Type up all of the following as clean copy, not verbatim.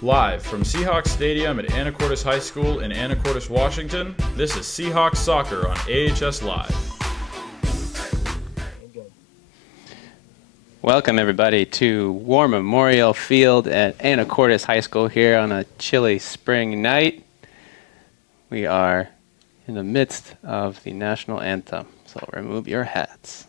Live from Seahawks Stadium at Anacortes High School in Anacortes, Washington, this is Seahawks Soccer on AHS Live. Welcome everybody to War Memorial Field at Anacortes High School here on a chilly spring night. We are in the midst of the national anthem, so remove your hats.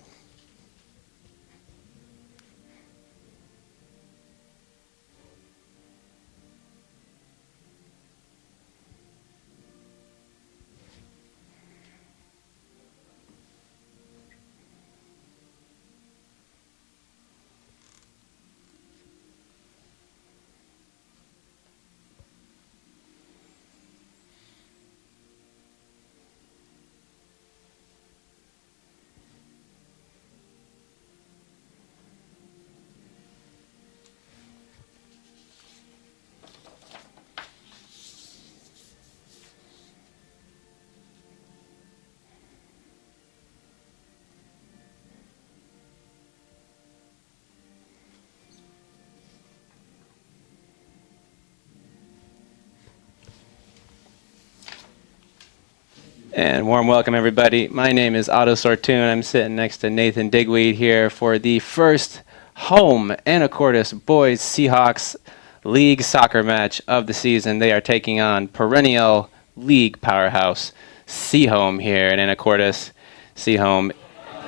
And warm welcome, everybody. My name is Otto Sortune. I'm sitting next to Nathan Digweed here for the first home Anacortes Boys Seahawks League soccer match of the season. They are taking on perennial league powerhouse Sehome here in Anacortes. Sehome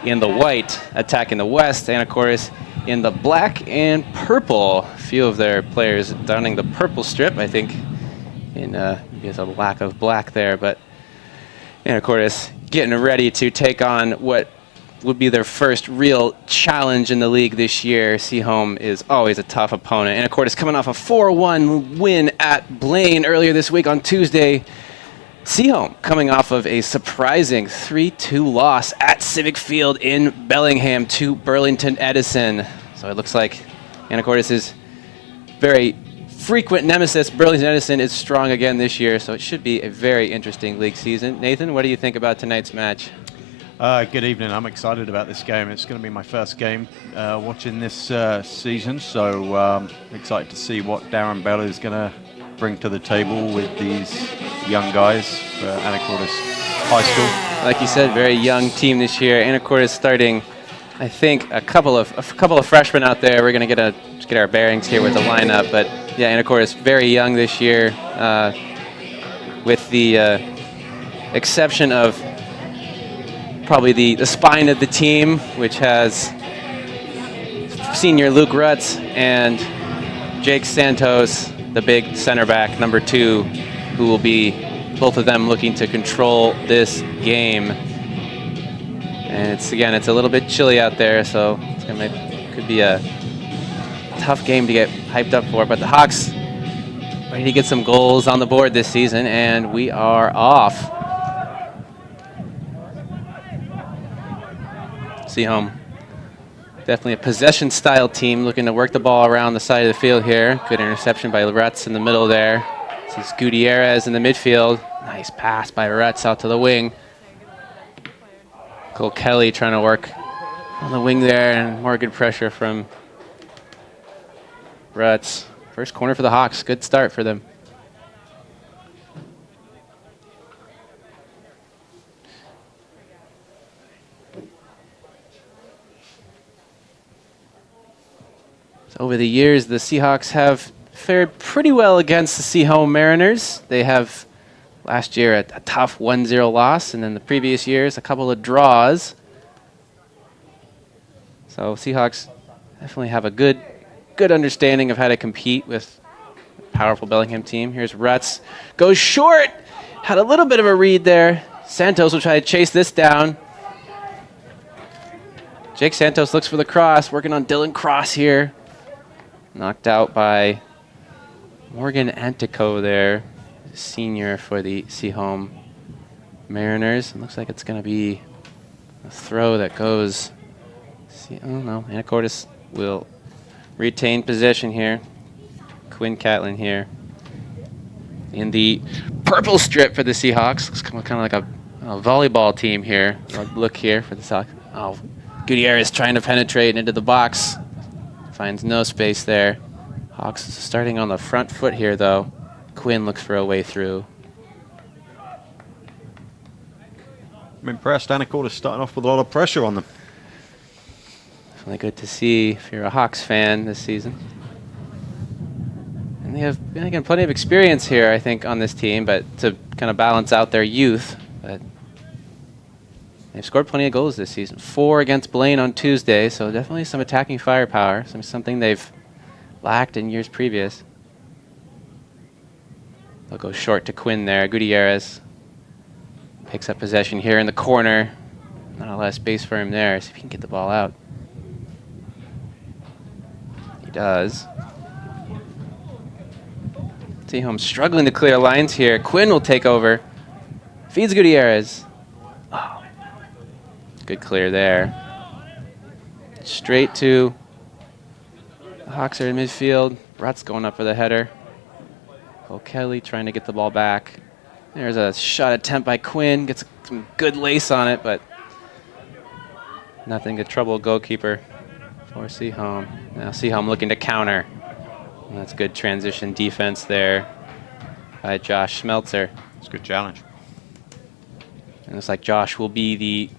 in the white, attacking the west. Anacortes in the black and purple. A few of their players donning the purple strip, I think, there's a lack of black there, but Anacortes getting ready to take on what would be their first real challenge in the league this year. Sehome is always a tough opponent. Anacortes coming off a 4-1 win at Blaine earlier this week on Tuesday. Sehome coming off of a surprising 3-2 loss at Civic Field in Bellingham to Burlington Edison. So it looks like Anacortes is very frequent nemesis. Burlington Edison is strong again this year, so it should be a very interesting league season. Nathan, what do you think about tonight's match? Good evening. I'm excited about this game. It's going to be my first game watching this season, so excited to see what Darren Bell is going to bring to the table with these young guys for Anacortes High School. Like you said, very young team this year. Anacortes starting, I think, a couple of freshmen out there. We're going to get our bearings here with the lineup, but yeah, Anacortes very young this year, with the exception of probably the spine of the team, which has senior Luke Rutz and Jake Santos, the big center back, number 2, who will be both of them looking to control this game. And it's a little bit chilly out there, so could be a tough game to get hyped up for, but the Hawks ready to get some goals on the board this season, and we are off. Sehome, definitely a possession-style team, looking to work the ball around the side of the field here. Good interception by Rutz in the middle there. This is Gutierrez in the midfield. Nice pass by Rutz out to the wing. Cole Kelly trying to work on the wing there, and more good pressure from Rutz. First corner for the Hawks. Good start for them. So over the years, the Seahawks have fared pretty well against the Sehome Mariners. They have last year a tough 1-0 loss, and then the previous years a couple of draws. So Seahawks definitely have a good understanding of how to compete with a powerful Bellingham team. Here's Rutz. Goes short. Had a little bit of a read there. Santos will try to chase this down. Jake Santos looks for the cross. Working on Dylan Cross here. Knocked out by Morgan Antico there. Senior for the Sehome Mariners. It looks like it's going to be a throw that goes. I don't know. Anacortes will retain possession here. Quinn Catlin here in the purple strip for the Seahawks. Looks kind of like a volleyball team here. Look here for the Seahawks. Oh, Gutierrez trying to penetrate into the box. Finds no space there. Hawks starting on the front foot here, though. Quinn looks for a way through. I'm impressed. Anacortes starting off with a lot of pressure on them. Definitely good to see if you're a Hawks fan this season. And they have, again, plenty of experience here, I think, on this team, but to kind of balance out their youth. But they've scored plenty of goals this season. 4 against Blaine on Tuesday, so definitely some attacking firepower, something they've lacked in years previous. They'll go short to Quinn there. Gutierrez picks up possession here in the corner. Not a lot of space for him there. See if he can get the ball out. He does. Sehome struggling to clear lines here. Quinn will take over. Feeds Gutierrez. Oh. Good clear there. Straight to the Hawks are in midfield. Rutt's going up for the header. Kelly trying to get the ball back. There's a shot attempt by Quinn. Gets some good lace on it, but nothing to trouble goalkeeper for Sehome. Now Sehome looking to counter. And that's good transition defense there by Josh Schmelzer. It's a good challenge. And it's like Josh will be the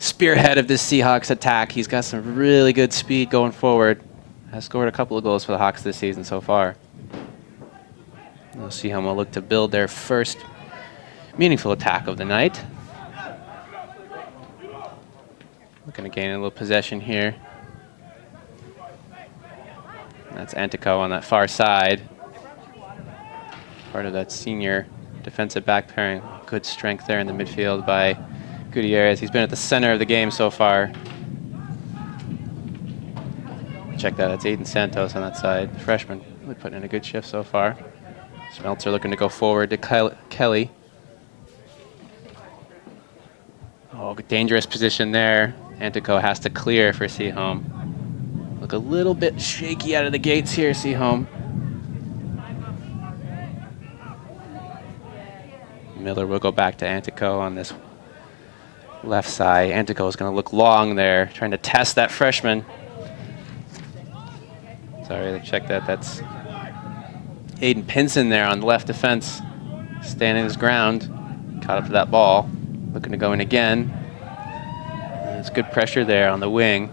spearhead of this Seahawks attack. He's got some really good speed going forward. Has scored a couple of goals for the Hawks this season so far. We'll see how they'll look to build their first meaningful attack of the night. Looking to gain a little possession here. That's Antico on that far side. Part of that senior defensive back pairing. Good strength there in the midfield by Gutierrez. He's been at the center of the game so far. Check that, it's Aiden Santos on that side. The freshman really putting in a good shift so far. Schmelzer looking to go forward to Kelly. Oh, dangerous position there. Antico has to clear for Sehome. Look a little bit shaky out of the gates here, Sehome. Miller will go back to Antico on this left side. Antico is going to look long there, trying to test that freshman. Sorry, check that. That's Aiden Pinson there on the left defense, standing his ground. Caught up to that ball. Looking to go in again. There's good pressure there on the wing.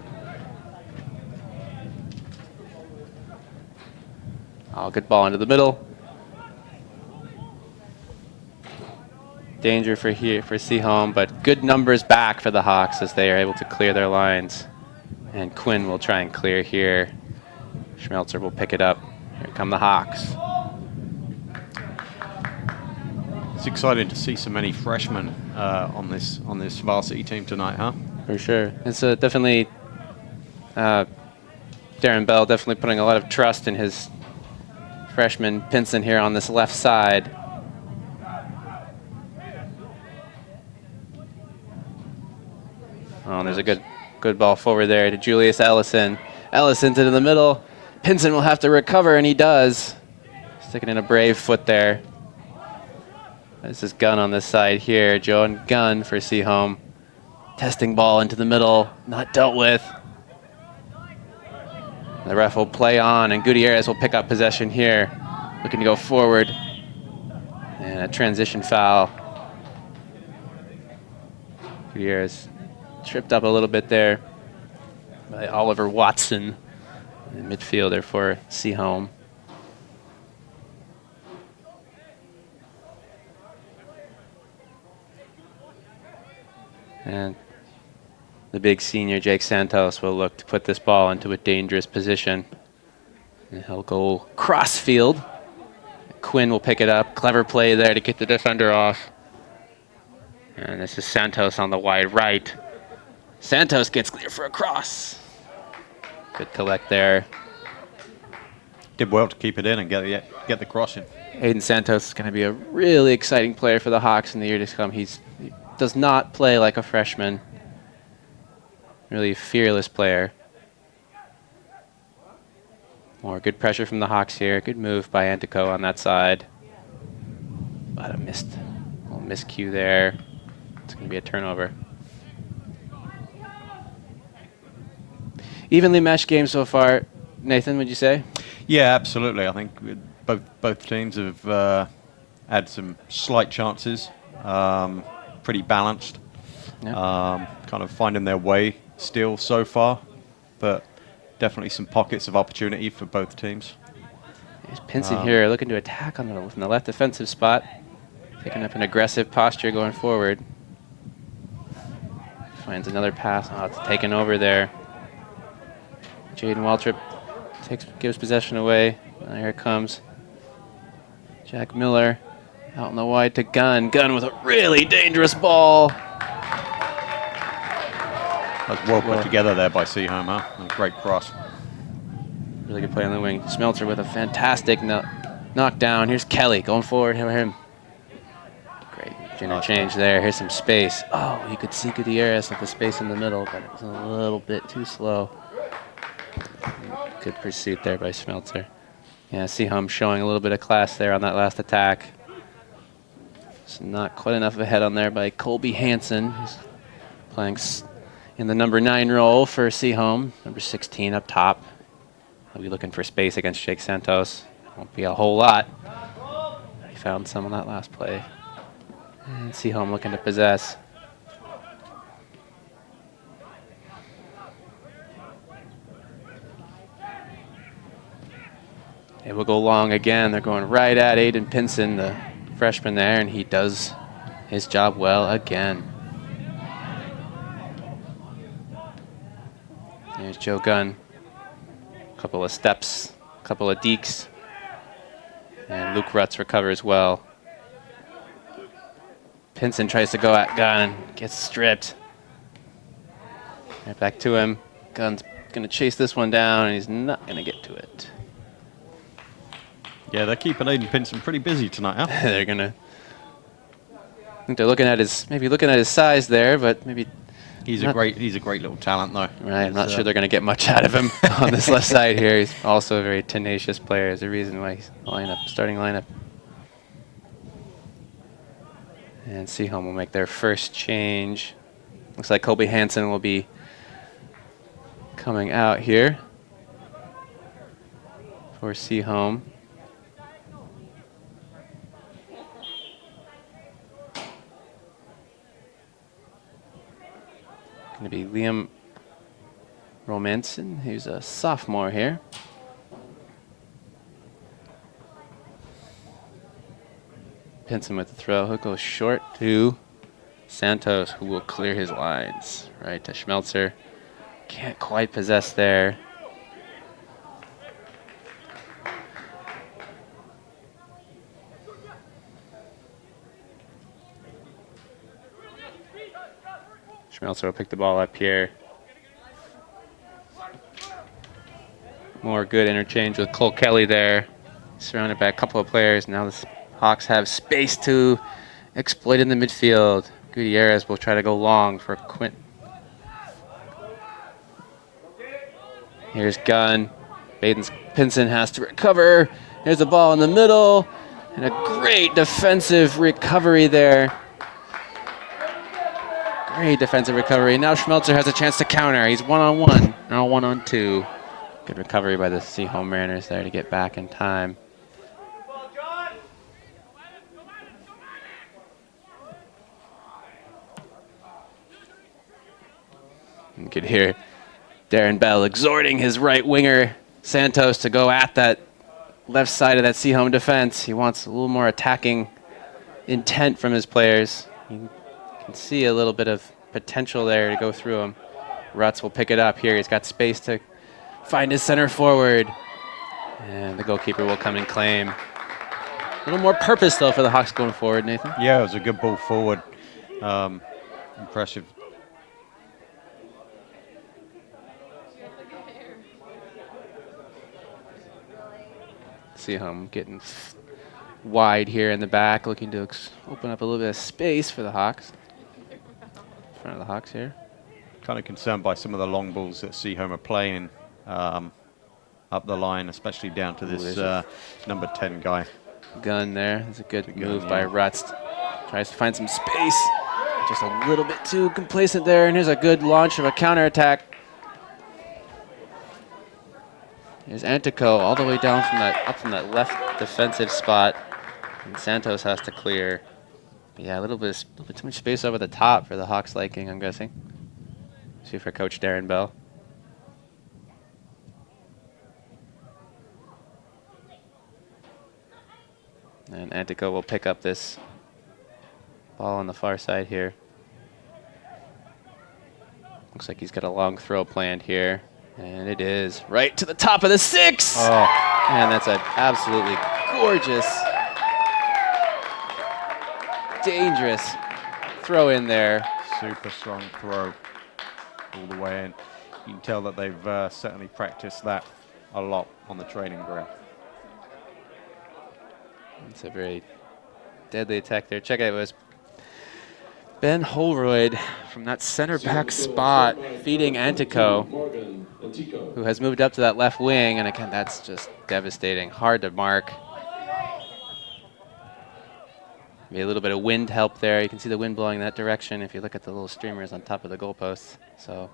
Oh, good ball into the middle. Danger for Sehome, but good numbers back for the Hawks as they are able to clear their lines. And Quinn will try and clear here. Schmelzer will pick it up. Here come the Hawks. It's exciting to see so many freshmen on this varsity team tonight, huh? For sure. It's definitely Darren Bell definitely putting a lot of trust in his freshman Pinson here on this left side. Oh, and there's a good ball forward there to Julius Ellison. Ellison to the middle. Pinson will have to recover, and he does. Sticking in a brave foot there. This is Gunn on this side here. Joe Gunn for Sehome. Testing ball into the middle, not dealt with. The ref will play on, and Gutierrez will pick up possession here. Looking to go forward. And a transition foul. Gutierrez tripped up a little bit there by Oliver Watson, the midfielder for Sehome. And the big senior, Jake Santos, will look to put this ball into a dangerous position. And he'll go cross field. Quinn will pick it up. Clever play there to get the defender off. And this is Santos on the wide right. Santos gets clear for a cross. Good collect there. Did well to keep it in and get the cross in. Aiden Santos is going to be a really exciting player for the Hawks in the year to come. He does not play like a freshman. Really a fearless player. More good pressure from the Hawks here. Good move by Antico on that side. But a little miscue there. It's going to be a turnover. Evenly matched game so far. Nathan, would you say? Yeah, absolutely. I think both teams have had some slight chances, pretty balanced, Yeah. kind of finding their way still so far, but definitely some pockets of opportunity for both teams. Here's Pinson here looking to attack on the left defensive spot, picking up an aggressive posture going forward. Finds another pass. Oh, it's taken over there. Jaden Waltrip gives possession away. Here it comes. Jack Miller out in the wide to Gunn. Gunn with a really dangerous ball. That's well put together there by Sehome, huh? A great cross. Really good play on the wing. Smeltzer with a fantastic knockdown. Here's Kelly going forward. Him. Great interchange there. Here's some space. Oh, you could see Gutierrez with the space in the middle, but it was a little bit too slow. Good pursuit there by Smeltzer. Yeah, Sehome showing a little bit of class there on that last attack. It's not quite enough ahead on there by Colby Hansen, who's playing in the number 9 role for Sehome. Number 16 up top. He'll be looking for space against Jake Santos. Won't be a whole lot. He found some on that last play. And Sehome looking to possess. It will go long again. They're going right at Aiden Pinson, the freshman there, and he does his job well again. There's Joe Gunn. Couple of steps, couple of dekes. And Luke Rutz recovers well. Pinson tries to go at Gunn, gets stripped. Right back to him. Gunn's going to chase this one down, and he's not going to get to it. Yeah, they're keeping Aiden Pinson pretty busy tonight, huh? They're going to... I think they're looking at his size there, but maybe... He's a great little talent, though. Right, I'm not sure they're going to get much out of him on this left side here. He's also a very tenacious player. There's a reason why he's starting lineup. And Sehome will make their first change. Looks like Colby Hansen will be coming out here for Sehome. Going to be Liam Romanson, who's a sophomore here. Pinson with the throw. He'll go short to Santos, who will clear his lines. Right to Schmelzer. Can't quite possess there. Schmelzer will pick the ball up here. More good interchange with Cole Kelly there. Surrounded by a couple of players. Now the Hawks have space to exploit in the midfield. Gutierrez will try to go long for Quint. Here's Gunn. Pinson has to recover. Here's the ball in the middle. And a great defensive recovery there. Great defensive recovery. Now Schmelzer has a chance to counter. He's one-on-one, now one-on-two. Good recovery by the Sehome Mariners there to get back in time. You could hear Darren Bell exhorting his right winger, Santos, to go at that left side of that Sehome defense. He wants a little more attacking intent from his players. You can see a little bit of potential there to go through him. Rutz will pick it up here. He's got space to find his center forward. And the goalkeeper will come and claim. A little more purpose, though, for the Hawks going forward, Nathan. Yeah, it was a good ball forward. Impressive. Sehome getting wide here in the back, looking to open up a little bit of space for the Hawks. In front of the Hawks here. Kind of concerned by some of the long balls that Sehome are playing up the line, especially down to this number 10 guy. Gunn there. It's a good move by Rutz. Tries to find some space. Just a little bit too complacent there, and here's a good launch of a counterattack. Here's Antico all the way down from up from that left defensive spot. And Santos has to clear. Yeah, a little bit too much space over the top for the Hawks' liking, I'm guessing. See for Coach Darren Bell. And Antico will pick up this ball on the far side here. Looks like he's got a long throw planned here. And it is right to the top of the 6. Oh. And that's an absolutely gorgeous, dangerous throw in there. Super strong throw all the way in. You can tell that they've certainly practiced that a lot on the training ground. It's a very deadly attack there. Check out, it was Ben Holroyd from that center back spot feeding Antico, who has moved up to that left wing, and again, that's just devastating. Hard to mark. Maybe a little bit of wind help there. You can see the wind blowing that direction if you look at the little streamers on top of the goalposts. So,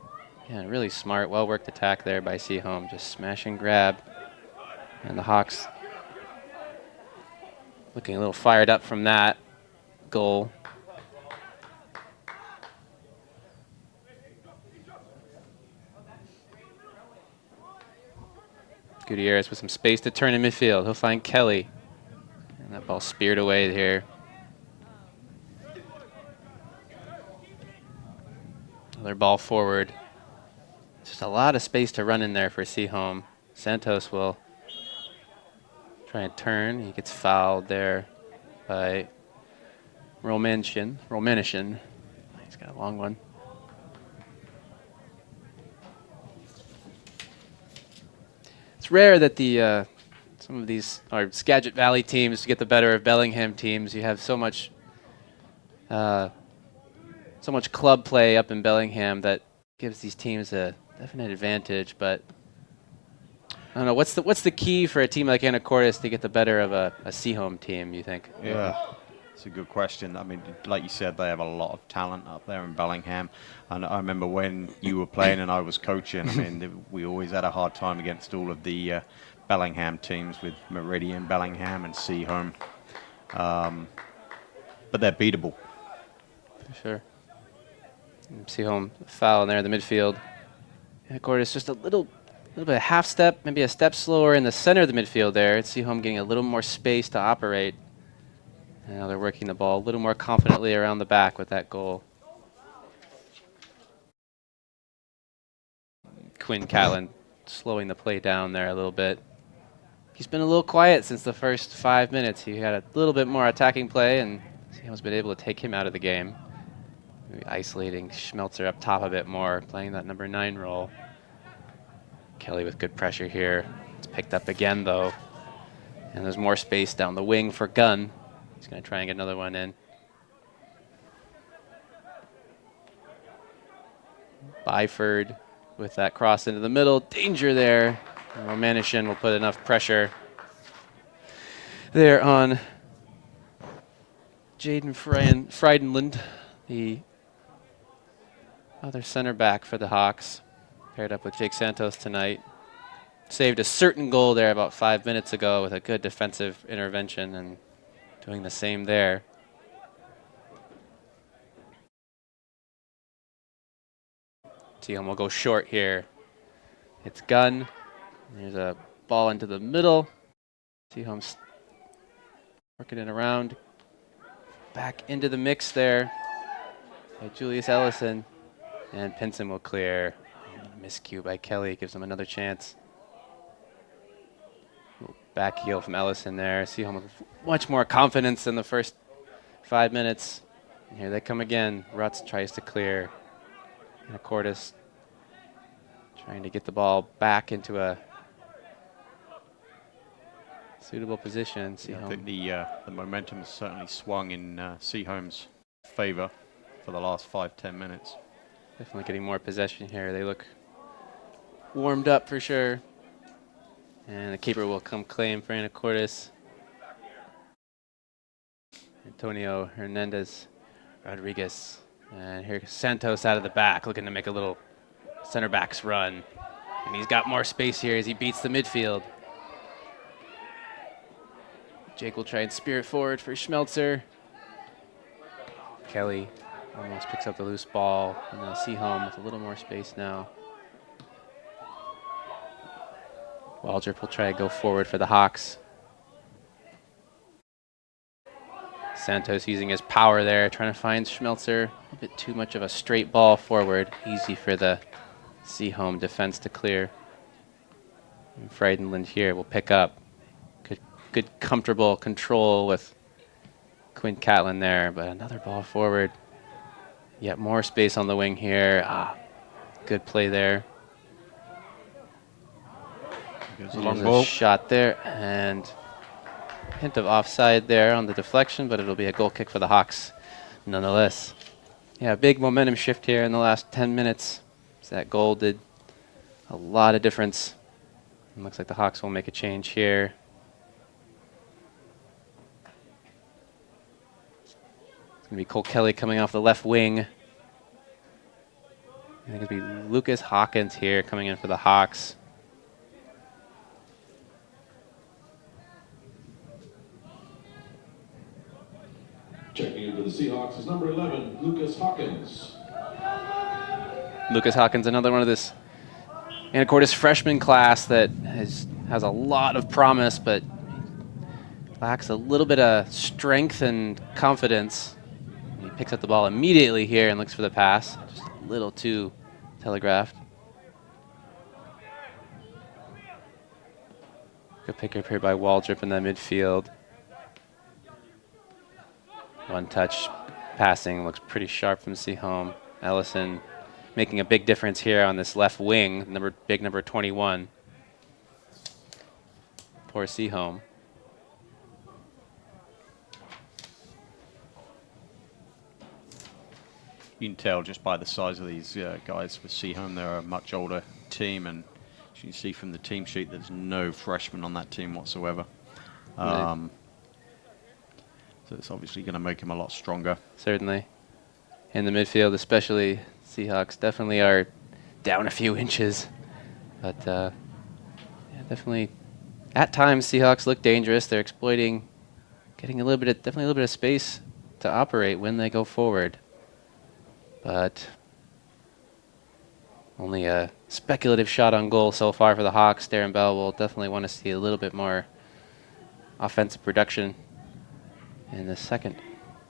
yeah, really smart, well-worked attack there by Sehome. Just smash and grab. And the Hawks looking a little fired up from that goal. Gutierrez with some space to turn in midfield. He'll find Kelly. And that ball speared away here. Another ball forward. Just a lot of space to run in there for Sehome. Santos will try and turn. He gets fouled there by Romanishin. He's got a long one. It's rare that the some of these Skagit Valley teams get the better of Bellingham teams. You have so much club play up in Bellingham that gives these teams a definite advantage. But I don't know, what's the key for a team like Anacortes to get the better of a Sehome team, you think? Yeah, it's a good question. I mean, like you said, they have a lot of talent up there in Bellingham. And I remember when you were playing and I was coaching, I mean, we always had a hard time against all of the Bellingham teams with Meridian, Bellingham, and Sehome. But they're beatable. For sure. Sehome foul in there in the midfield. Anacortes just a little bit of half step, maybe a step slower in the center of the midfield there. Sehome getting a little more space to operate. And now they're working the ball a little more confidently around the back with that goal. Quinn Catlin slowing the play down there a little bit. He's been a little quiet since the first 5 minutes. He had a little bit more attacking play, and Sehome's been able to take him out of the game. Maybe isolating Schmelzer up top a bit more, playing that number 9 role. Kelly with good pressure here. It's picked up again, though. And there's more space down the wing for Gunn. He's going to try and get another one in. Byford with that cross into the middle. Danger there. And Romanishin will put enough pressure there on Jaden Freidenland, the other center back for the Hawks, paired up with Jake Santos tonight. Saved a certain goal there about 5 minutes ago with a good defensive intervention, and doing the same there. Sehome will go short here. It's Gunn. There's a ball into the middle. Sehome's working it around. Back into the mix there by Julius Ellison. And Pinson will clear. Miscue by Kelly gives him another chance. Back heel from Ellison there. Sehome with much more confidence than the first 5 minutes. And here they come again. Rutz tries to clear. Anacortes trying to get the ball back into a suitable position. Yeah, I think the momentum has certainly swung in Sehome's favor for the last 5-10 minutes. Definitely getting more possession here. They look warmed up for sure. And the keeper will come claim for Anacortes. Antonio Hernandez Rodriguez. And here Santos out of the back, looking to make a little center back's run. And he's got more space here as he beats the midfield. Jake will try and spear it forward for Schmelzer. Kelly almost picks up the loose ball, and now Sehome with a little more space now. Waldrop will try to go forward for the Hawks. Santos using his power there, trying to find Schmelzer. A little bit too much of a straight ball forward. Easy for the Sehome defense to clear. And Freidenland here will pick up. Good comfortable control with Quinn Catlin there, but another ball forward. Yet more space on the wing here. Good play there. There's a long ball. Shot there, and hint of offside there on the deflection, but it'll be a goal kick for the Hawks nonetheless. Yeah, big momentum shift here in the last 10 minutes. So that goal did a lot of difference. It looks like the Hawks will make a change here. It's going to be Cole Kelly coming off the left wing. I think it's going to be Lucas Hawkins here coming in for the Hawks. Checking in for the Seahawks is number 11, Lucas Hawkins. Lucas Hawkins, another one of this Anacortes freshman class that has a lot of promise, but lacks a little bit of strength and confidence. He picks up the ball immediately here and looks for the pass. Just a little too telegraphed. Good pick up here by Waldrop in that midfield. One touch passing looks pretty sharp from Sehome. Ellison making a big difference here on this left wing, big number 21. Poor Sehome. You can tell just by the size of these guys with Sehome, they're a much older team, and as you can see from the team sheet, there's no freshmen on that team whatsoever. So it's obviously going to make him a lot stronger. Certainly. In the midfield, especially, Seahawks definitely are down a few inches. But yeah, definitely, at times, Seahawks look dangerous. They're exploiting, getting definitely a little bit of space to operate when they go forward. But only a speculative shot on goal so far for the Hawks. Darren Bell will definitely want to see a little bit more offensive production in the second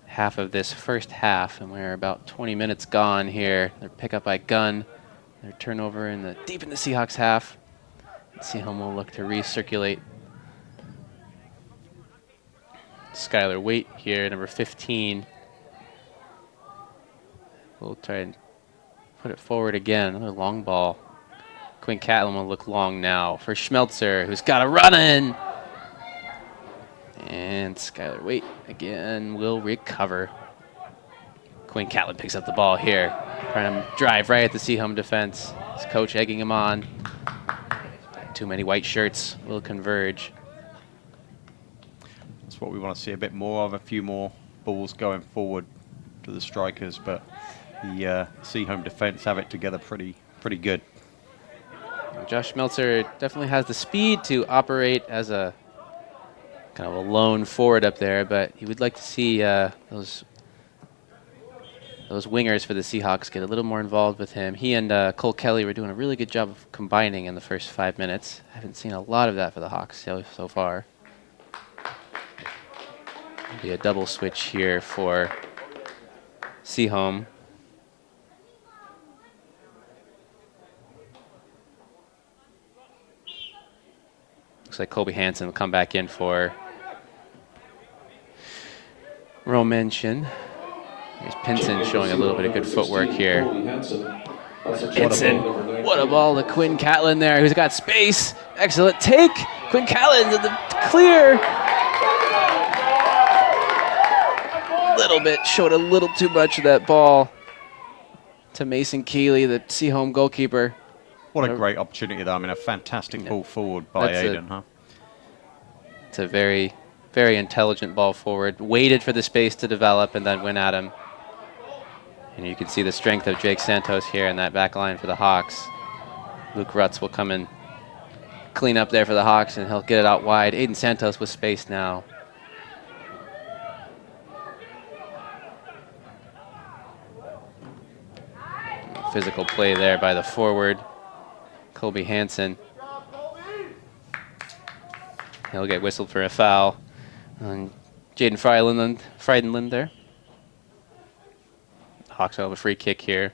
half of this first half, and we're about 20 minutes gone here. Their pickup by Gunn, their turnover deep in the Seahawks half. Sehome will look to recirculate. Skylar Waite here, number 15. We'll try and put it forward again. Another long ball. Quinn Catlin will look long now for Schmelzer, who's got a run in. And Skylar Waite again will recover. Quinn Catlin picks up the ball here, trying to drive right at the Sehome defense. His coach egging him on. Too many white shirts will converge. That's what we want to see a bit more of, a few more balls going forward to the strikers, but the Sehome defense have it together pretty good. Josh Schmelzer definitely has the speed to operate as a kind of a lone forward up there, but you would like to see those wingers for the Seahawks get a little more involved with him. He and Cole Kelly were doing a really good job of combining in the first 5 minutes. Haven't seen a lot of that for the Hawks so far. Be a double switch here for Sehome. Looks like Colby Hansen will come back in for Romenchen. Here's Pinson showing a little bit of good footwork here. Pinson, what a ball to Quinn Catlin there, who's got space. Excellent take. Quinn Catlin to the clear. Showed a little too much of that ball to Mason Keeley, the Sehome goalkeeper. What a great opportunity, though. I mean, a fantastic ball forward by Aiden, huh? It's a very, very intelligent ball forward. Waited for the space to develop and then went at him. And you can see the strength of Jake Santos here in that back line for the Hawks. Luke Rutz will come and clean up there for the Hawks, and he'll get it out wide. Aiden Santos with space now. Physical play there by the forward, Colby Hansen. He'll get whistled for a foul on Jaden Frydenlund there. Hawks will have a free kick here.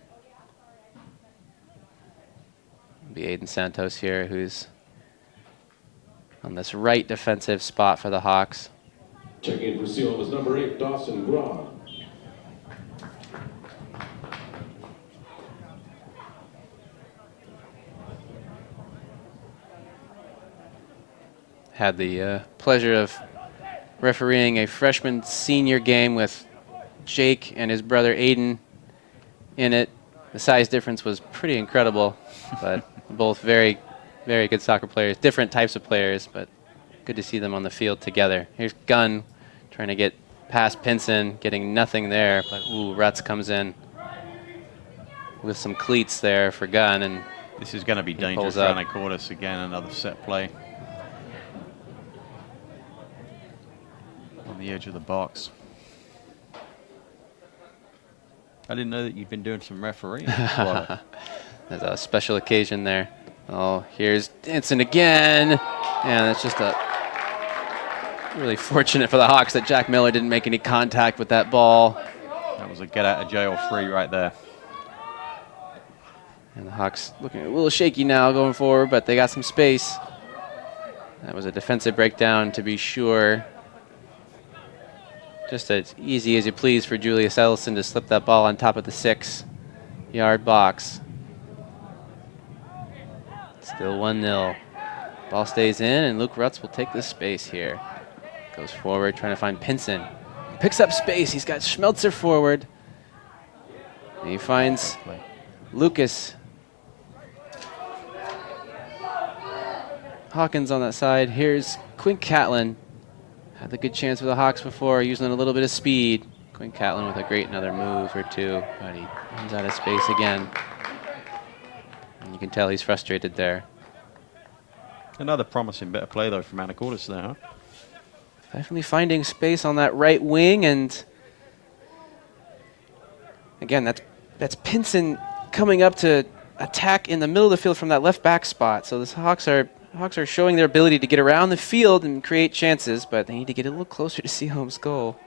It'll be Aiden Santos here, who's on this right defensive spot for the Hawks. Checking in for Sehome is number 8, Dawson Graw. Had the pleasure of refereeing a freshman senior game with Jake and his brother Aiden in it. The size difference was pretty incredible, but both very, very good soccer players, different types of players, but good to see them on the field together. Here's Gunn trying to get past Pinson, getting nothing there, but ooh, Rutz comes in with some cleats there for Gunn, and This is going to be dangerous for Anacortes again, another set play. On the edge of the box. I didn't know that you've been doing some refereeing. There's a special occasion there. Oh, here's Danson again. And it's just really fortunate for the Hawks that Jack Miller didn't make any contact with that ball. That was a get out of jail free right there. And the Hawks looking a little shaky now going forward, but they got some space. That was a defensive breakdown to be sure. Just as easy as you please for Julius Ellison to slip that ball on top of the 6-yard box. Still 1-0. Ball stays in, and Luke Rutz will take this space here. Goes forward, trying to find Pinson. Picks up space. He's got Schmelzer forward. And he finds Lucas Hawkins on that side. Here's Quinn Catlin. Had the good chance for the Hawks before, using a little bit of speed. Quinn Catlin with a great another move or two, but he runs out of space again. And you can tell he's frustrated there. Another promising bit of play, though, from Anacortes there, huh? Definitely finding space on that right wing, and again, that's Pinson coming up to attack in the middle of the field from that left back spot. So the Hawks are showing their ability to get around the field and create chances, but they need to get a little closer to Sehome's goal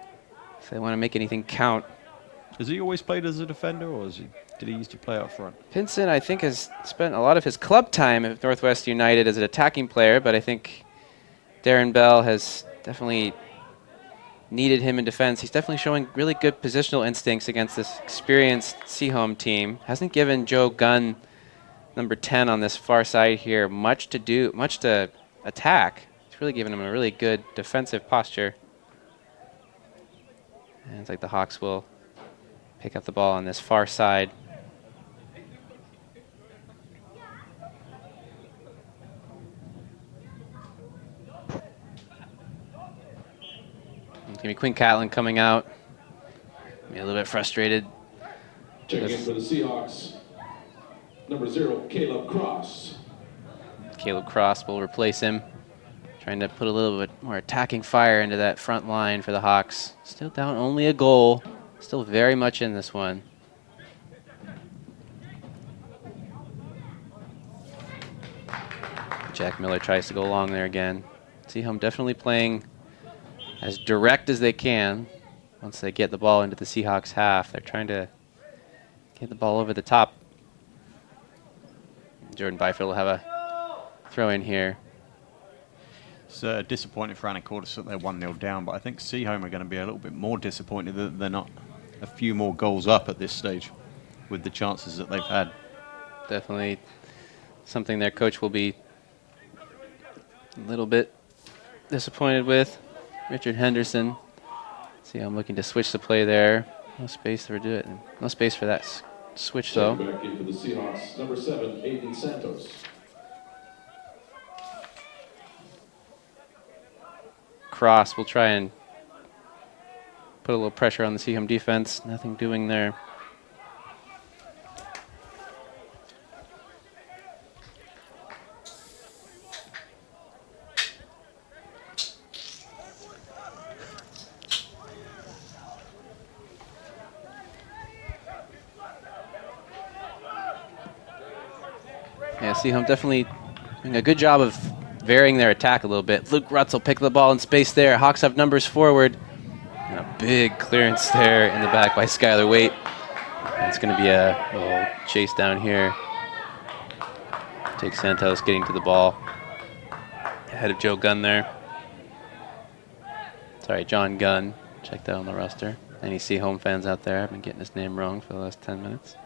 if they want to make anything count. Has he always played as a defender, or did he used to play up front? Pinson, I think, has spent a lot of his club time at Northwest United as an attacking player, but I think Darren Bell has definitely needed him in defense. He's definitely showing really good positional instincts against this experienced Sehome team. Hasn't given Joe Gunn, number 10 on this far side here, much to attack. It's really given him a really good defensive posture. And it's like the Hawks will pick up the ball on this far side. It's going to be Quinn Catlin coming out. Maybe a little bit frustrated. Checking in for the Seahawks, number 0, Caleb Cross. Caleb Cross will replace him, trying to put a little bit more attacking fire into that front line for the Hawks. Still down only a goal. Still very much in this one. Jack Miller tries to go along there again. Sehome definitely playing as direct as they can. Once they get the ball into the Seahawks half, they're trying to get the ball over the top. Jordan Byfield will have a throw in here. It's disappointing for Anacortes that they're 1-0 down, but I think Sehome are going to be a little bit more disappointed that they're not a few more goals up at this stage with the chances that they've had. Definitely something their coach will be a little bit disappointed with. Richard Henderson. See, I'm looking to switch the play there. No space to do it. No space for that switch, though. Back in for the Seahawks, number 7, Aiden Santos. Cross will try and put a little pressure on the Sehome defense. Nothing doing there. Yeah, Sehome definitely doing a good job of varying their attack a little bit. Luke Rutz will pick the ball in space there. Hawks have numbers forward. And a big clearance there in the back by Skylar Waite. And it's going to be a little chase down here. Jake Santos getting to the ball. Ahead of Joe Gunn there. Sorry, John Gunn. Check that on the roster. Any Sehome fans out there? I've been getting his name wrong for the last 10 minutes.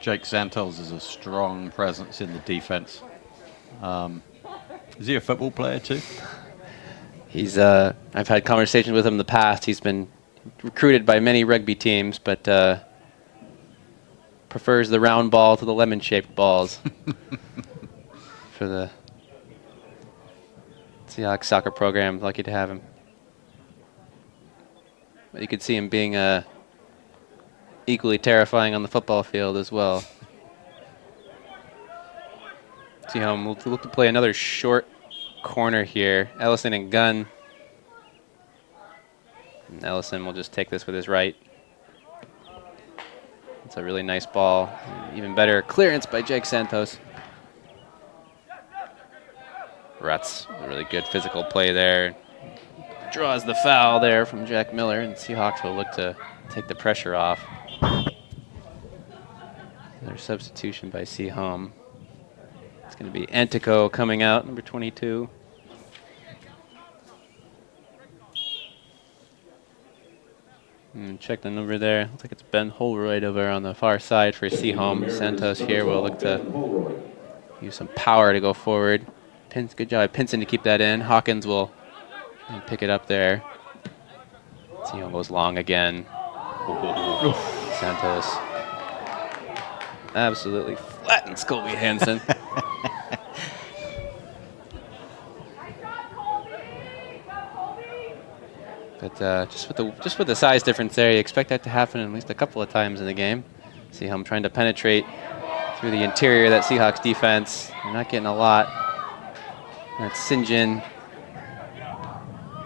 Jake Santos is a strong presence in the defense. Is he a football player too? He's. I've had conversations with him in the past. He's been recruited by many rugby teams, but prefers the round ball to the lemon-shaped balls for the Seahawks soccer program. Lucky to have him. But you could see him being equally terrifying on the football field as well. Sehome will look to play another short corner here. Ellison and Gunn. And Ellison will just take this with his right. It's a really nice ball. Even better clearance by Jake Santos. Rutz, a really good physical play there. Draws the foul there from Jack Miller, and Seahawks will look to take the pressure off. Another substitution by Sehome. It's going to be Antico coming out, number 22. And check the number there. Looks like it's Ben Holroyd over on the far side for Sehome. Santos here will look to use some power to go forward. Good job, Pinson, to keep that in. Hawkins will pick it up there. Sehome goes long again. Santos absolutely flattens Colby Hansen. But just with the size difference there, you expect that to happen at least a couple of times in the game. Sehome trying to penetrate through the interior of that Seahawks defense. They're not getting a lot. That's St.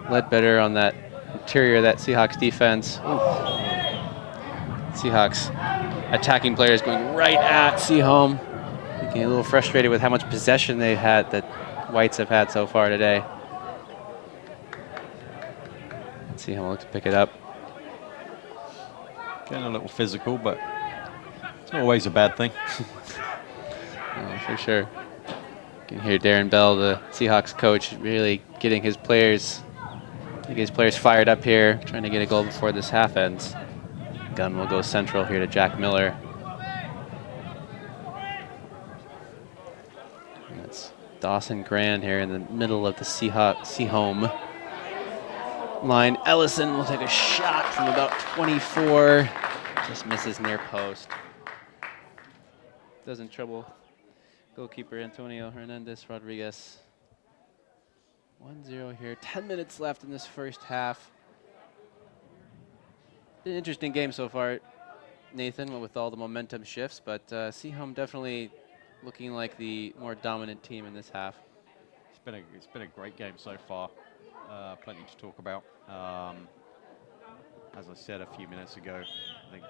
Ledbetter on that interior of that Seahawks defense. Ooh. Seahawks attacking players going right at Sehome. Getting a little frustrated with how much possession they've had, that Whites have had so far today. Sehome will look to pick it up. Getting a little physical, but it's not always a bad thing. For sure. You can hear Darren Bell, the Seahawks coach, really getting his players fired up here, trying to get a goal before this half ends. Gunn will go central here to Jack Miller. And that's Dawson Grand here in the middle of the Sehome line. Ellison will take a shot from about 24. Just misses near post. Doesn't trouble goalkeeper Antonio Hernandez Rodriguez. 1-0 here. 10 minutes left in this first half. Been an interesting game so far, Nathan, with all the momentum shifts, but Sehome definitely looking like the more dominant team in this half. It's been a great game so far. Plenty to talk about. As I said a few minutes ago, I think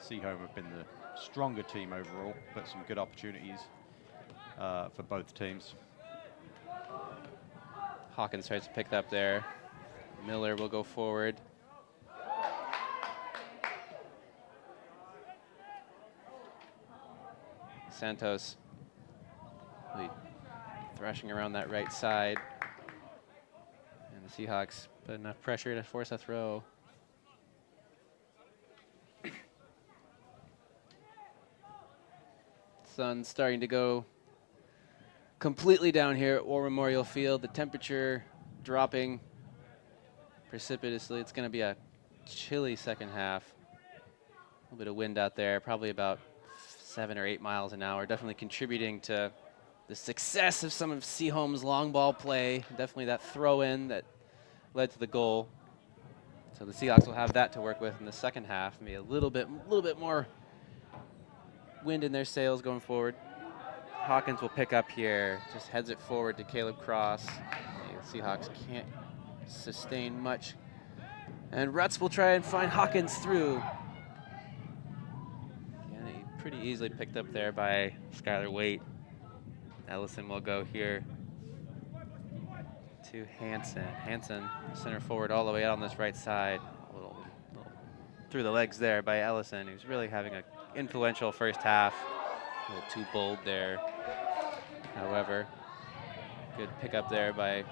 Sehome have been the stronger team overall, but some good opportunities for both teams. Hawkins tries to pick that up there. Miller will go forward. Santos will be thrashing around that right side. And the Seahawks put enough pressure to force a throw. Sun's starting to go completely down here at War Memorial Field. The temperature dropping precipitously. It's going to be a chilly second half. A little bit of wind out there, probably about 7 or 8 miles an hour. Definitely contributing to the success of some of Sehome's long ball play. Definitely that throw-in that led to the goal. So the Seahawks will have that to work with in the second half. Maybe a little bit more wind in their sails going forward. Hawkins will pick up here, just heads it forward to Caleb Cross. The Seahawks can't sustain much. And Rutz will try and find Hawkins through. pretty easily picked up there by Skylar Waite. Ellison will go here to Hansen. Hansen, center forward all the way out on this right side. A little through the legs there by Ellison, who's really having an influential first half. A little too bold there. However, good pickup there by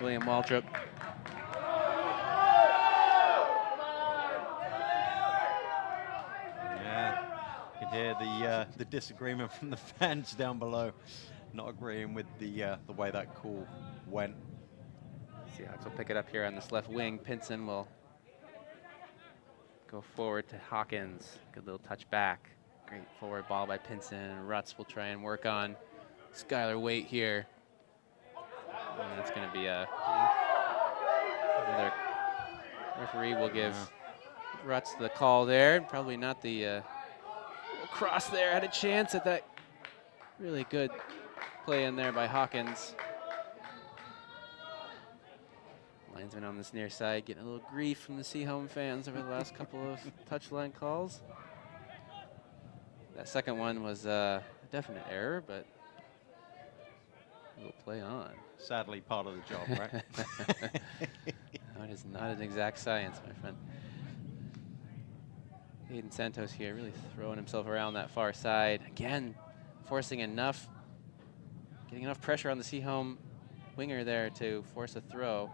William Waltrip. Yeah, you can hear the disagreement from the fans down below, not agreeing with the way that call went. Seahawks will pick it up here on this left wing. Pinson will go forward to Hawkins. Good little touch back. Great forward ball by Pinson. Rutz will try and work on Skylar Waite here. And that's going to be another referee will give Rutz the call there. Probably not the cross there. Had a chance at that really good play in there by Hawkins. Linesman on this near side getting a little grief from the Sehome fans over the last couple of touchline calls. That second one was a definite error, but we'll play on. Sadly, part of the job, right? No, it is not an exact science, my friend. Hayden Santos here really throwing himself around that far side. Again, forcing enough, getting enough pressure on the Sehome winger there to force a throw.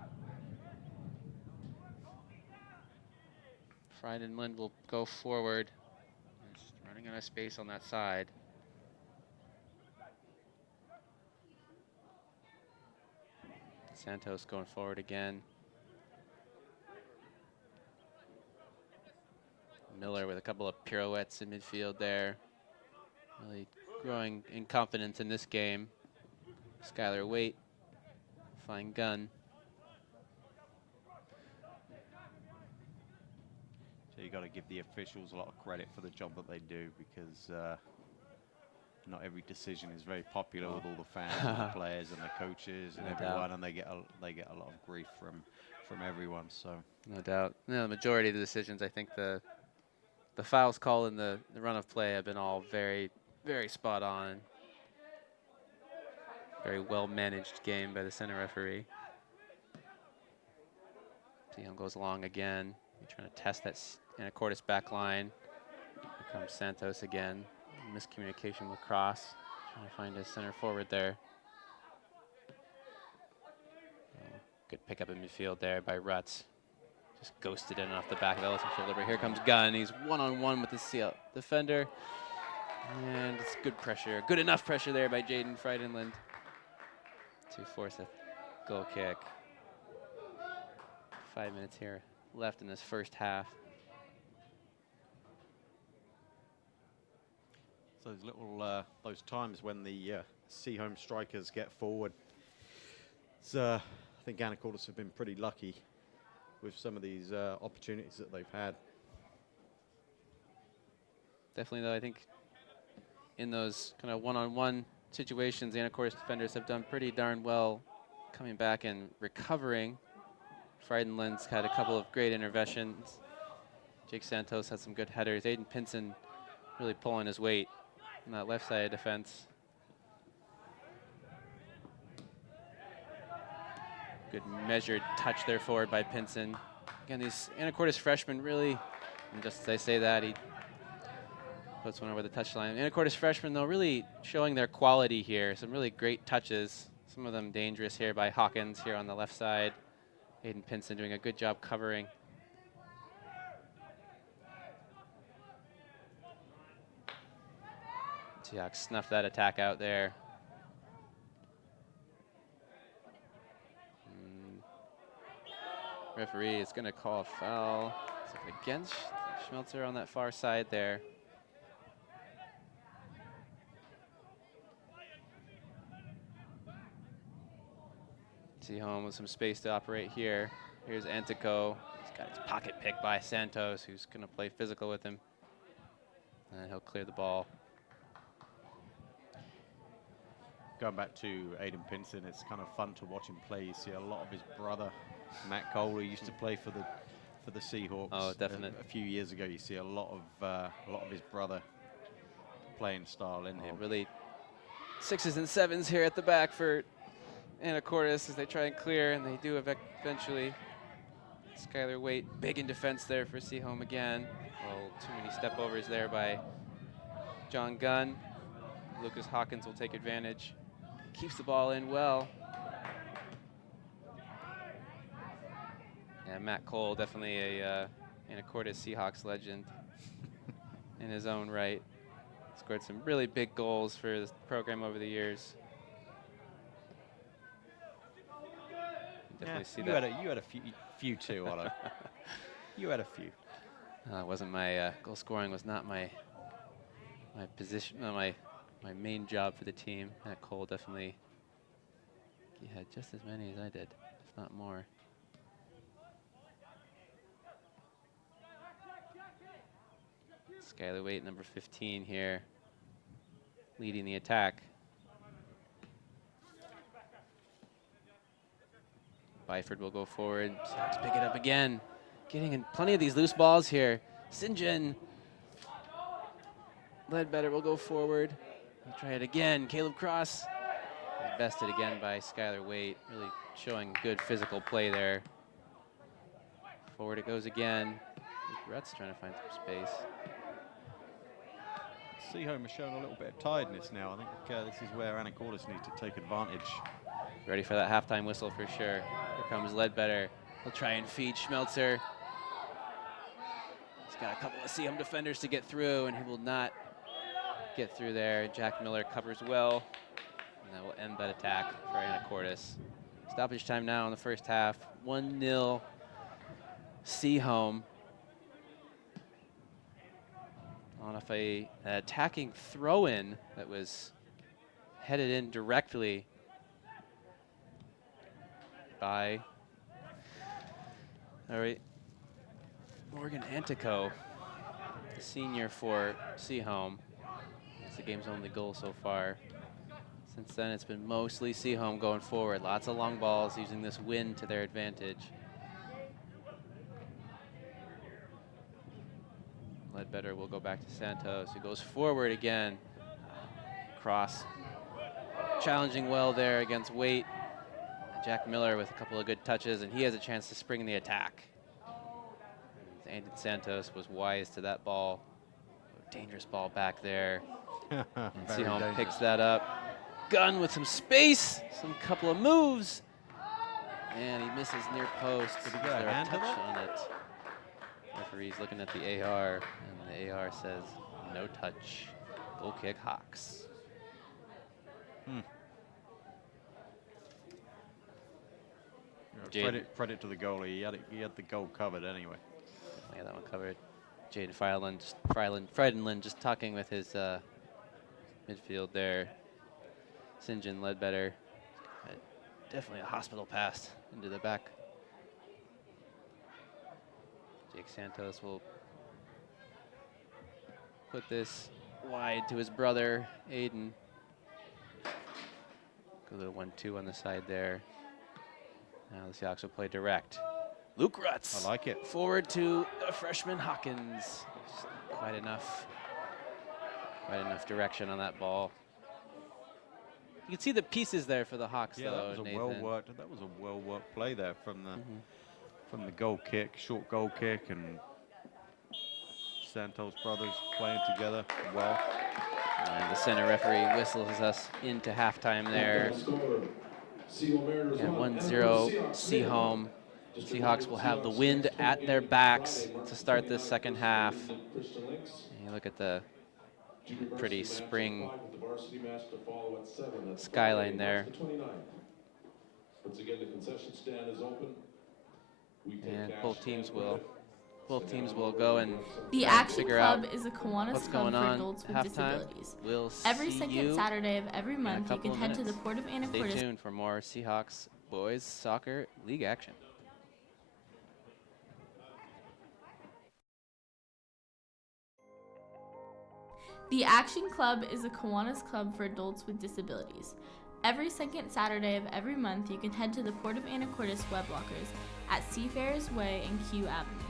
Frydenlund will go forward. Just running out of space on that side. Santos going forward again. Miller with a couple of pirouettes in midfield there. Really growing in confidence in this game. Skylar Waite, fine gun. So you got to give the officials a lot of credit for the job that they do, because not every decision is very popular with all the fans, and the players, and the coaches, and No everyone, doubt. and they get a lot of grief from everyone. So No doubt. No, the majority of the decisions, I think the fouls called in the run of play have been all very, very spot on. Very well managed game by the center referee. Sehome goes long again. You're trying to test that Anacortes back line. Here comes Santos again. Miscommunication with Cross. Trying to find his center forward there. Good pickup in midfield there by Rutz. Just ghosted in off the back of Ellison's shoulder. But here comes Gunn. He's one-on-one with the Seal defender. And it's good pressure. Good enough pressure there by Jaden Frydenlund to force a goal kick. 5 minutes here left in this first half. So those little those times when the Sehome strikers get forward. I think Anacortes have been pretty lucky with some of these opportunities that they've had. Definitely, though, I think in those kind of one-on-one situations, the Anacortes defenders have done pretty darn well coming back and recovering. Frydenlund's had a couple of great interventions. Jake Santos had some good headers. Aiden Pinson really pulling his weight on that left side of defense. Good measured touch there forward by Pinson. Again, these Anacortes freshmen really, and just as I say that, he puts one over the touchline. Anacortes freshmen, though, really showing their quality here. Some really great touches. Some of them dangerous here by Hawkins here on the left side. Aiden Pinson doing a good job covering. Seahawks snuffed that attack out there. Referee is going to call a foul. It's against Schmelzer on that far side there. Sehome with some space to operate here. Here's Antico. He's got his pocket pick by Santos, who's going to play physical with him. And he'll clear the ball. Going back to Aiden Pinson, it's kind of fun to watch him play. You see a lot of his brother, Matt Cole, who used to play for the Seahawks. Oh, definitely. A few years ago, you see a lot of his brother playing style in him. Really 6s and 7s here at the back for Anacortes as they try and clear, and they do eventually. Skylar Waite, big in defense there for Sehome again. Oh, too many step overs there by John Gunn. Lucas Hawkins will take advantage. Keeps the ball in well. Yeah, Matt Cole, definitely a Anacortes Seahawks legend in his own right. Scored some really big goals for this program over the years. Definitely see that. You had a few too, Otto. You had a few. Wasn't my goal scoring was not my position, my main job for the team. Matt Cole definitely, he had just as many as I did, if not more. Skylar Waite, number 15 here, leading the attack. Byford will go forward. Seahawks pick it up again. Getting in plenty of these loose balls here. St. John. Ledbetter will go forward. He'll try it again. Caleb Cross. Bested again by Skylar Waite. Really showing good physical play there. Forward it goes again. Brett's trying to find some space. Sehome has shown a little bit of tiredness now. I think this is where Anacortes need to take advantage. Ready for that halftime whistle for sure. Here comes Ledbetter. He'll try and feed Schmelzer. He's got a couple of Sehome defenders to get through, and he will not get through there. Jack Miller covers well, and that will end that attack for Anacortes. Stoppage time now in the first half. 1-0 Sehome. On off an attacking throw-in that was headed in directly by Morgan Antico, the senior for Sehome. It's the game's only goal so far. Since then, it's been mostly Sehome going forward. Lots of long balls, using this wind to their advantage. Ledbetter will go back to Santos, who goes forward again. Cross challenging well there against Waite. Jack Miller with a couple of good touches, and he has a chance to spring in the attack. Andy Santos was wise to that ball. Dangerous ball back there. And Sehome picks that up. Gunn with some space, some couple of moves, and he misses near post. Did he get a hand touch to on it? Referee's looking at the AR, and the AR says no touch. Goal kick Hawks. Credit to the goalie. He had the goal covered anyway. Yeah, that one covered. Jaden Frydenlund just talking with his midfield there. St. John Ledbetter. Definitely a hospital pass into the back. Jake Santos will put this wide to his brother, Aiden. Go to the 1-2 on the side there. Now the Seahawks will play direct. Luke Rutz. I like it. Forward to the freshman Hawkins. Just quite enough direction on that ball. You can see the pieces there for the Hawks, Yeah, though, that was a Nathan. well-worked play there from the goal kick, short goal kick, and Santos brothers playing together well. And the center referee whistles us into halftime there. Yeah, 1-0 Sehome. Seahawks will have the wind at their backs to start this second half. And you look at the pretty spring skyline there. And both teams will go and The Action figure Club out is a Kiwanis what's club going for on adults with halftime. disabilities. We'll Every see second you Saturday of every in a month, you couple can of head to the minutes. Port of Stay Anacortes. tuned for more Seahawks boys soccer league action. The Action Club is a Kiwanis club for adults with disabilities. Every second Saturday of every month, you can head to the Port of Anacortes web lockers at Seafarers Way and Q Avenue.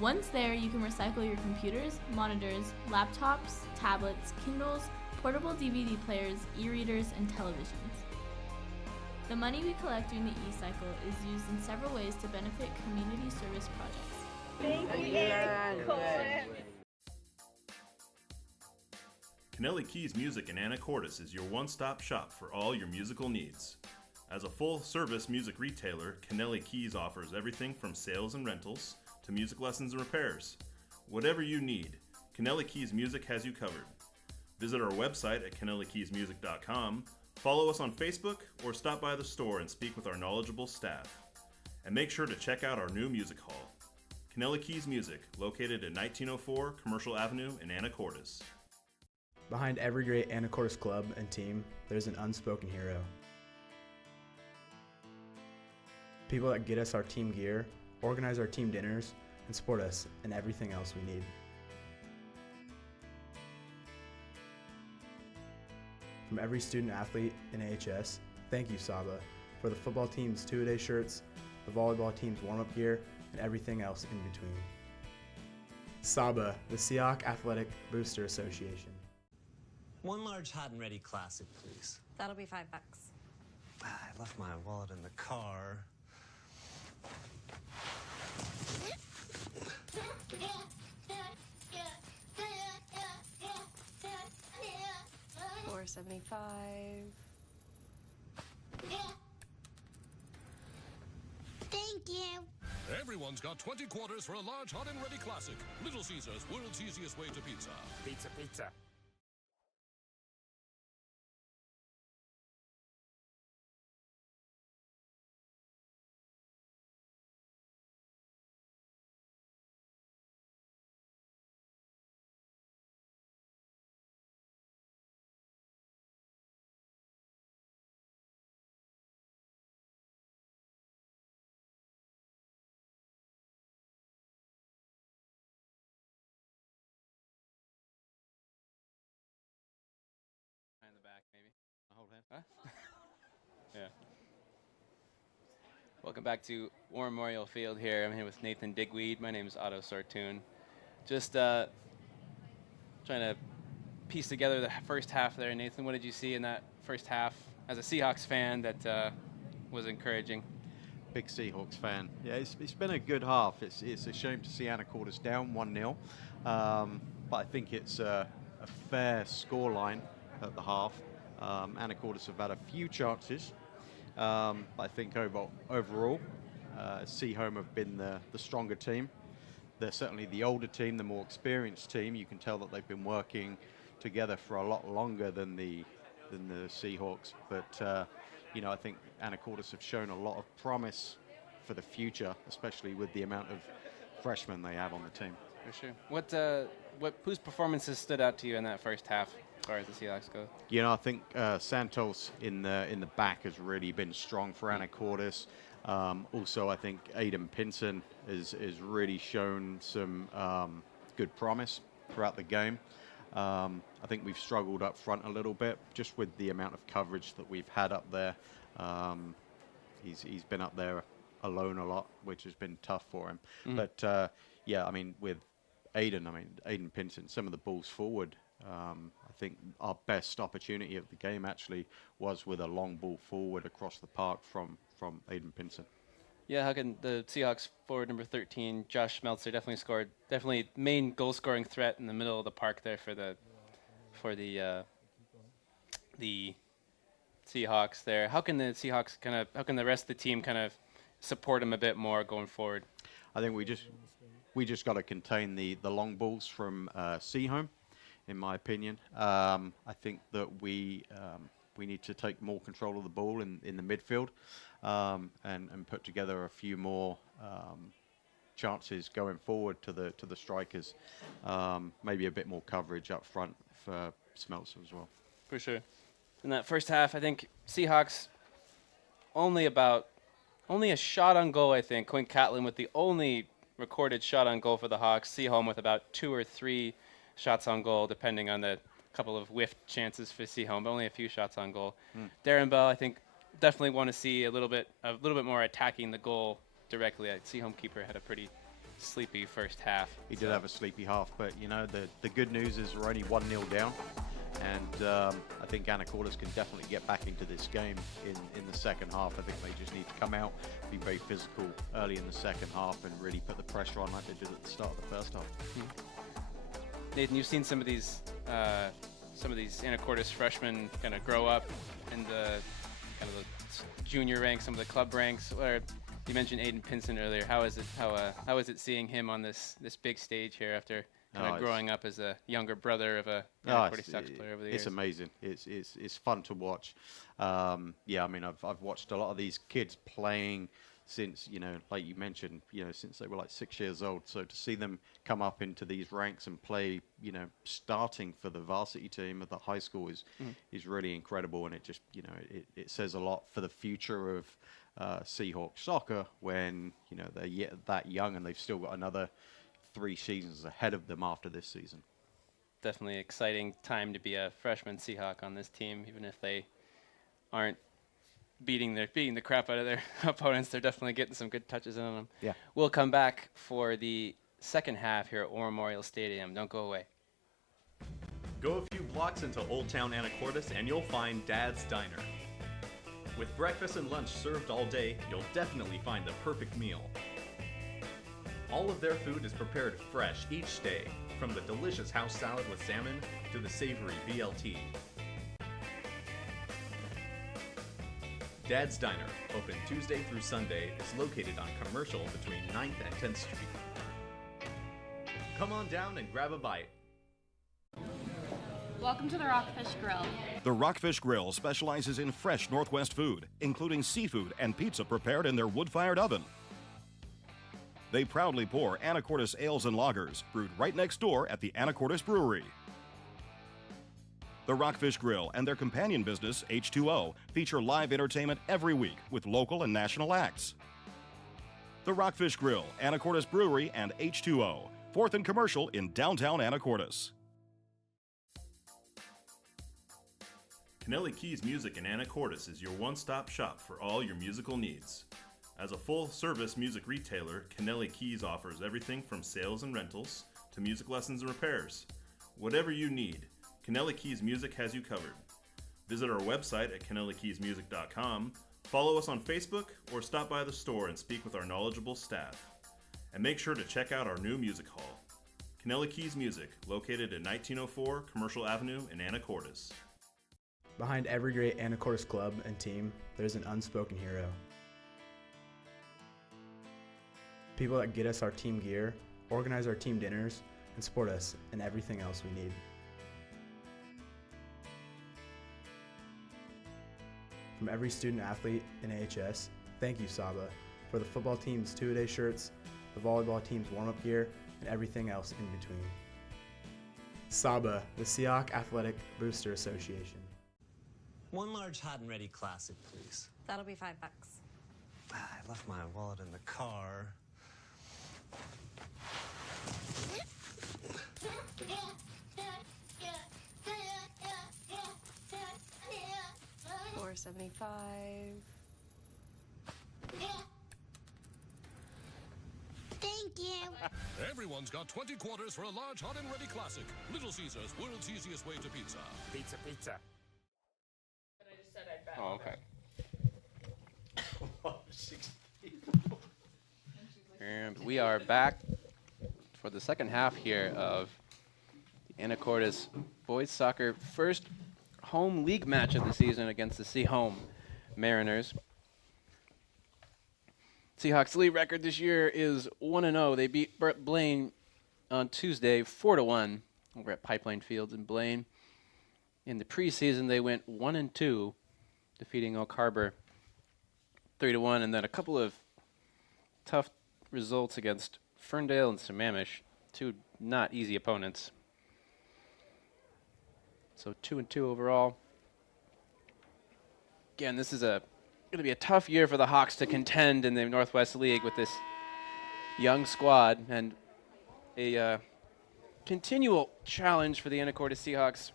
Once there, you can recycle your computers, monitors, laptops, tablets, Kindles, portable DVD players, e-readers, and televisions. The money we collect during the e-cycle is used in several ways to benefit community service projects. Kennelly Keys Music in Anacortes is your one-stop shop for all your musical needs. As a full-service music retailer, Kennelly Keys offers everything from sales and rentals to music lessons and repairs. Whatever you need, Kennelly Keys Music has you covered. Visit our website at kennellykeysmusic.com, follow us on Facebook, or stop by the store and speak with our knowledgeable staff. And make sure to check out our new music hall. Kennelly Keys Music, located at 1904 Commercial Avenue in Anacortes. Behind every great Anacortes club and team, there's an unspoken hero. People that get us our team gear, organize our team dinners, and support us in everything else we need. From every student athlete in AHS, thank you Saba for the football team's two-a-day shirts, the volleyball team's warm-up gear, and everything else in between. Saba, the Seahawk Athletic Booster Association. One large hot and ready classic, please. That'll be $5. I left my wallet in the car. $4.75. Thank you. Everyone's got 20 quarters for a large hot and ready classic. Little Caesars, world's easiest way to pizza. Pizza, pizza. In the back, maybe. Hold hand. Huh? Yeah. Welcome back to War Memorial Field here. I'm here with Nathan Digweed. My name is Otto Sartoon. Just trying to piece together the first half there. Nathan, what did you see in that first half as a Seahawks fan that was encouraging? Big Seahawks fan. Yeah, it's been a good half. It's a shame to see Anacortes down 1-0, but I think it's a fair scoreline at the half. Anacortes have had a few chances, but I think overall, Sehome have been the stronger team. They're certainly the older team, the more experienced team. You can tell that they've been working together for a lot longer than the Seahawks. But I think Anacortes have shown a lot of promise for the future, especially with the amount of freshmen they have on the team. For sure. Whose performances stood out to you in that first half, as far as the Seahawks go? I think Santos in the back has really been strong for Anacortes. Also, I think Aiden Pinson has really shown some good promise throughout the game. I think we've struggled up front a little bit, just with the amount of coverage that we've had up there. He's been up there alone a lot, which has been tough for him. But with Aiden Pinson, some of the balls forward, I think our best opportunity of the game actually was with a long ball forward across the park from Aiden Pinson. Yeah, how can the Seahawks forward number 13, Josh Meltzer, definitely main goal scoring threat in the middle of the park there for the Seahawks there. How can the Seahawks how can the rest of the team kind of support him a bit more going forward? I think we just got to contain the long balls from Sehome, in my opinion. I think that we need to take more control of the ball in the midfield, and put together a few more chances going forward to the strikers. Maybe a bit more coverage up front for Smeltzer as well. For sure. In that first half, I think Seahawks only a shot on goal, I think. Quinn Catlin with the only recorded shot on goal for the Hawks. Sehome with about 2 or 3 shots on goal, depending on the couple of whiffed chances for Sehome, but only a few shots on goal. Darren Bell, I think, definitely want to see a little bit more attacking the goal directly. Sehome keeper had a pretty sleepy first half. He did have a sleepy half, but you know, the good news is we're only 1-0 down, and I think Anacortes can definitely get back into this game in the second half. I think they just need to come out, be very physical early in the second half, and really put the pressure on like they did at the start of the first half. Nathan, you've seen some of these Anacortes freshmen kind of grow up in the kind of the junior ranks, some of the club ranks. Or you mentioned Aiden Pinson earlier. How is it seeing him on this big stage here after kind of growing up as a younger brother of a Anacortes Sox player over the years? It's amazing. It's fun to watch. Yeah, I mean, I've watched a lot of these kids playing since, you know, like you mentioned, you know, since they were like 6 years old. So to see them come up into these ranks and play, you know, starting for the varsity team at the high school is really incredible. And it just, you know, it says a lot for the future of Seahawks soccer when, you know, they're yet that young and they've still got another 3 seasons ahead of them after this season. Definitely exciting time to be a freshman Seahawk on this team, even if they aren't beating the crap out of their opponents. They're definitely getting some good touches in on them. Yeah. We'll come back for the second half here at War Memorial Stadium. Don't go away. Go a few blocks into Old Town Anacortes and you'll find Dad's Diner. With breakfast and lunch served all day, you'll definitely find the perfect meal. All of their food is prepared fresh each day, from the delicious house salad with salmon to the savory BLT. Dad's Diner, open Tuesday through Sunday, is located on Commercial between 9th and 10th Street. Come on down and grab a bite. Welcome to the Rockfish Grill. The Rockfish Grill specializes in fresh Northwest food, including seafood and pizza prepared in their wood-fired oven. They proudly pour Anacortes ales and lagers, brewed right next door at the Anacortes Brewery. The Rockfish Grill and their companion business, H2O, feature live entertainment every week with local and national acts. The Rockfish Grill, Anacortes Brewery, and H2O, 4th and Commercial in downtown Anacortes. Kennelly Keys Music in Anacortes is your one-stop shop for all your musical needs. As a full-service music retailer, Kennelly Keys offers everything from sales and rentals to music lessons and repairs. Whatever you need, Kennelly Keys Music has you covered. Visit our website at KennellyKeysMusic.com, follow us on Facebook, or stop by the store and speak with our knowledgeable staff. And make sure to check out our new music hall. Kennelly Keys Music, located at 1904 Commercial Avenue in Anacortes. Behind every great Anacortes club and team, there's an unspoken hero. People that get us our team gear, organize our team dinners, and support us in everything else we need. From every student athlete in AHS, thank you, Saba, for the football team's two-a-day shirts, the volleyball team's warm-up gear, and everything else in between. Saba, the Seahawk Athletic Booster Association. 1 large hot and ready classic, please. That'll be $5. I left my wallet in the car. $4.75. Thank you. Everyone's got 20 quarters for a large hot and ready classic. Little Caesars, world's easiest way to pizza. Pizza, pizza. Oh, okay. And we are back for the second half here of the Anacortes boys soccer first home league match of the season against the Sehome Mariners. Seahawks' league record this year is 1-0. They beat Blaine on Tuesday 4-1 over at Pipeline Fields in Blaine. In the preseason, they went 1-2, defeating Oak Harbor 3-1, and then a couple of tough results against Ferndale and Sammamish, 2 not easy opponents. So 2-2 overall. Again, this is going to be a tough year for the Hawks to contend in the Northwest League with this young squad, and a continual challenge for the Anacortes Seahawks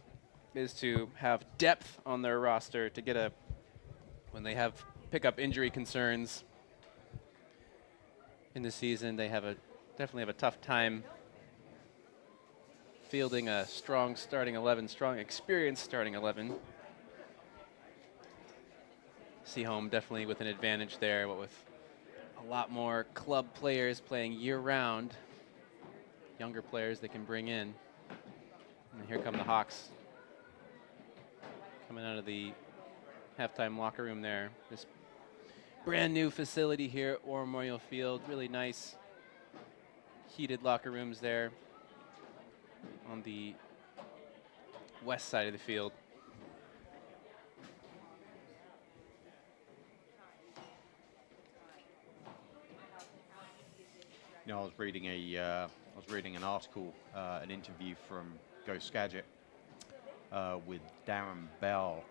is to have depth on their roster to get when they have pickup injury concerns in the season, they have a definitely have a tough time fielding a strong starting 11, strong experienced starting 11. Sehome definitely with an advantage there, but with a lot more club players playing year-round, younger players they can bring in. And here come the Hawks coming out of the halftime locker room there. This brand new facility here at War Memorial Field. Really nice heated locker rooms there on the west side of the field. You know, I was reading an article, an interview from Go Skagit with Darren Bell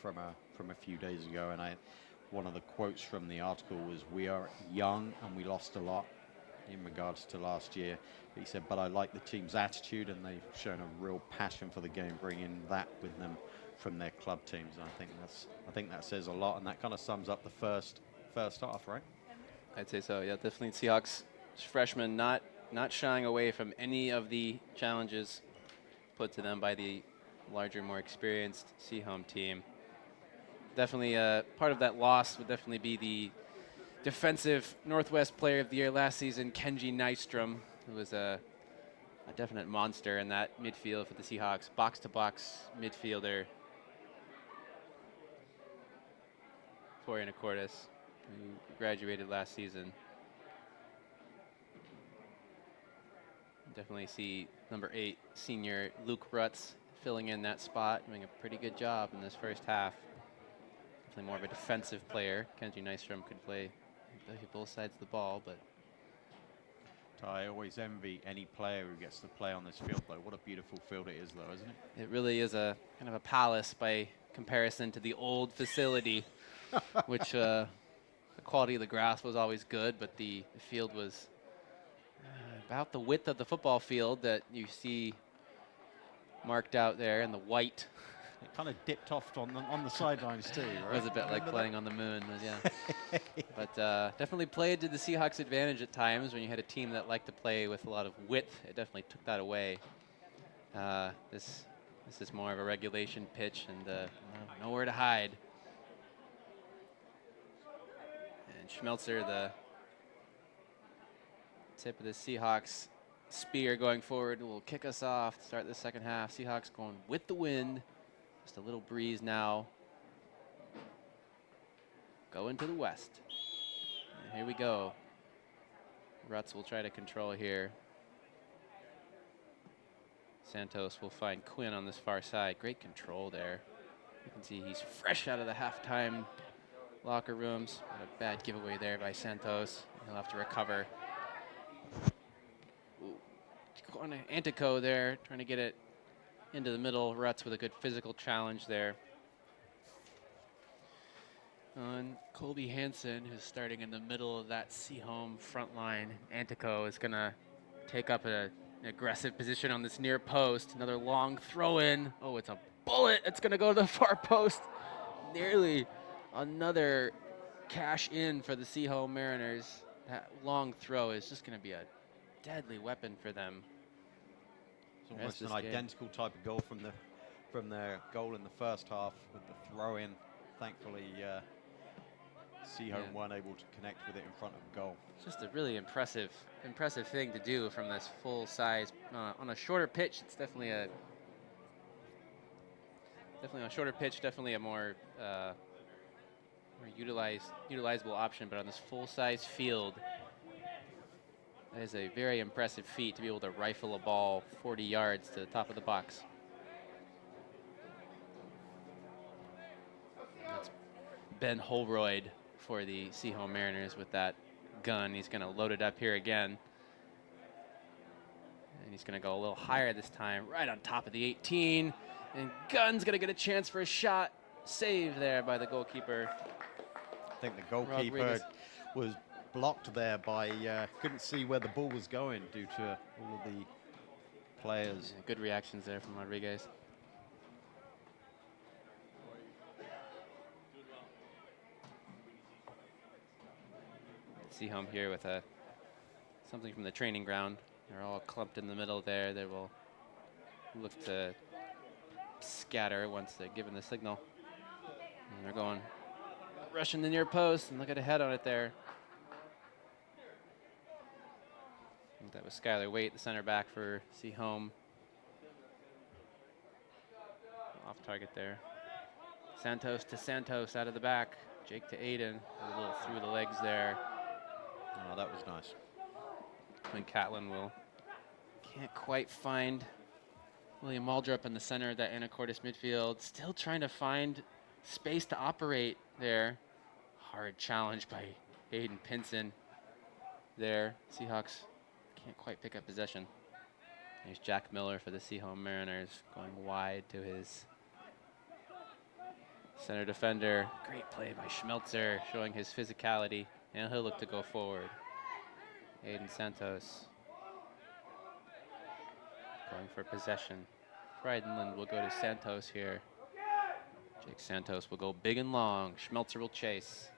from a few days ago, and one of the quotes from the article was, "We are young and we lost a lot in regards to last year." But he said, "But I like the team's attitude, and they've shown a real passion for the game, bringing that with them from their club teams." And I think that says a lot, and that kind of sums up the first half, right? I'd say so, yeah. Definitely Seahawks freshmen not shying away from any of the challenges put to them by the larger, more experienced Sehome team. Definitely part of that loss would definitely be the defensive Northwest Player of the Year last season, Kenji Nystrom, who was a definite monster in that midfield for the Seahawks. Box-to-box midfielder for Anacortes, who graduated last season. Definitely see number 8, senior Luke Rutz, filling in that spot, doing a pretty good job in this first half. Definitely more of a defensive player. Kenji Nystrom could play both sides of the ball, but I always envy any player who gets to play on this field, though. What a beautiful field it is, though, isn't it? it really is a kind of a palace by comparison to the old facility, which the quality of the grass was always good, but the field was about the width of the football field that you see marked out there in the white. It kind of dipped off on the sidelines too, right? It was a bit like playing on the moon, yeah. But definitely played to the Seahawks' advantage at times when you had a team that liked to play with a lot of width. It definitely took that away. This is more of a regulation pitch and nowhere to hide. And Schmelzer, the tip of the Seahawks spear going forward, will kick us off to start the second half. Seahawks going with the wind. Just a little breeze now. Going to the west. And here we go. Rutz will try to control here. Santos will find Quinn on this far side. Great control there. You can see he's fresh out of the halftime locker rooms. What a bad giveaway there by Santos. He'll have to recover. Antico there, trying to get it into the middle. Rutz with a good physical challenge there. And Colby Hansen, who's starting in the middle of that Sehome front line. Antico is going to take up an aggressive position on this near post. Another long throw in. Oh, it's a bullet. It's going to go to the far post. Nearly another cash in for the Sehome Mariners. That long throw is just going to be a deadly weapon for them. It's almost an identical type of goal from their goal in the first half with the throw-in. Thankfully, Sehome weren't able to connect with it in front of goal. It's just a really impressive thing to do from this full size on a shorter pitch. It's definitely on a shorter pitch, definitely a more utilizable option. But on this full size field, that is a very impressive feat to be able to rifle a ball 40 yards to the top of the box. That's Ben Holroyd for the Sehome Mariners with that gun. He's going to load it up here again. And he's going to go a little higher this time, right on top of the 18. And Gunn's going to get a chance for a shot. Save there by the goalkeeper. I think the goalkeeper was blocked there by, couldn't see where the ball was going due to all of the players. Yeah, good reactions there from Rodriguez. Sehome here with a something from the training ground. They're all clumped in the middle there. They will look to scatter once they're given the signal. And they're going, rushing the near post, and look at a head on it there. And that was Skylar Waite, the center back for Sehome. Off target there. Santos to Santos out of the back. Jake to Aiden. A little through the legs there. Oh, that was nice. Quinn Catlin can't quite find William Waldrop in the center of that Anacortes midfield. Still trying to find space to operate there. Hard challenge by Aiden Pinson there. Seahawks can't quite pick up possession. There's Jack Miller for the Sehome Mariners going wide to his center defender. Great play by Schmelzer, showing his physicality, and he'll look to go forward. Aiden Santos going for possession. Frydenlund will go to Santos here. Jake Santos will go big and long. Schmelzer will chase.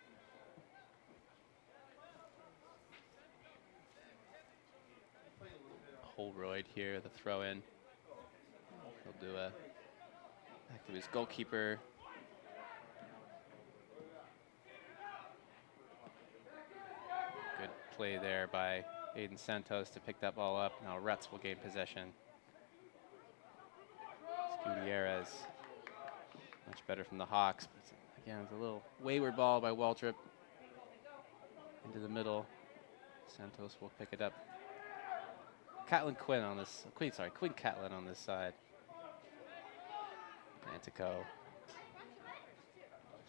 Holroyd here, the throw in. He'll do a back to his goalkeeper. Good play there by Aiden Santos to pick that ball up. Now Retz will gain possession. Gutierrez, much better from the Hawks. But again, it's a little wayward ball by Waldrop into the middle. Santos will pick it up. Quinn Catlin on this side. Antico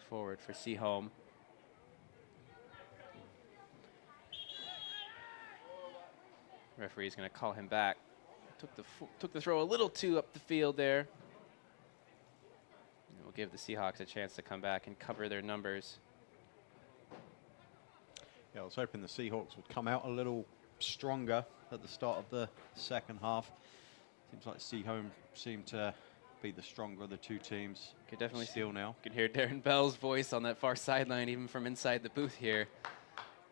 forward for Sehome. Referee's going to call him back. Took the throw a little too up the field there. And we'll give the Seahawks a chance to come back and cover their numbers. Yeah, I was hoping the Seahawks would come out a little stronger at the start of the second half. Seems like Sehome seemed to be the stronger of the two teams. Could definitely still now. You can hear Darren Bell's voice on that far sideline, even from inside the booth here.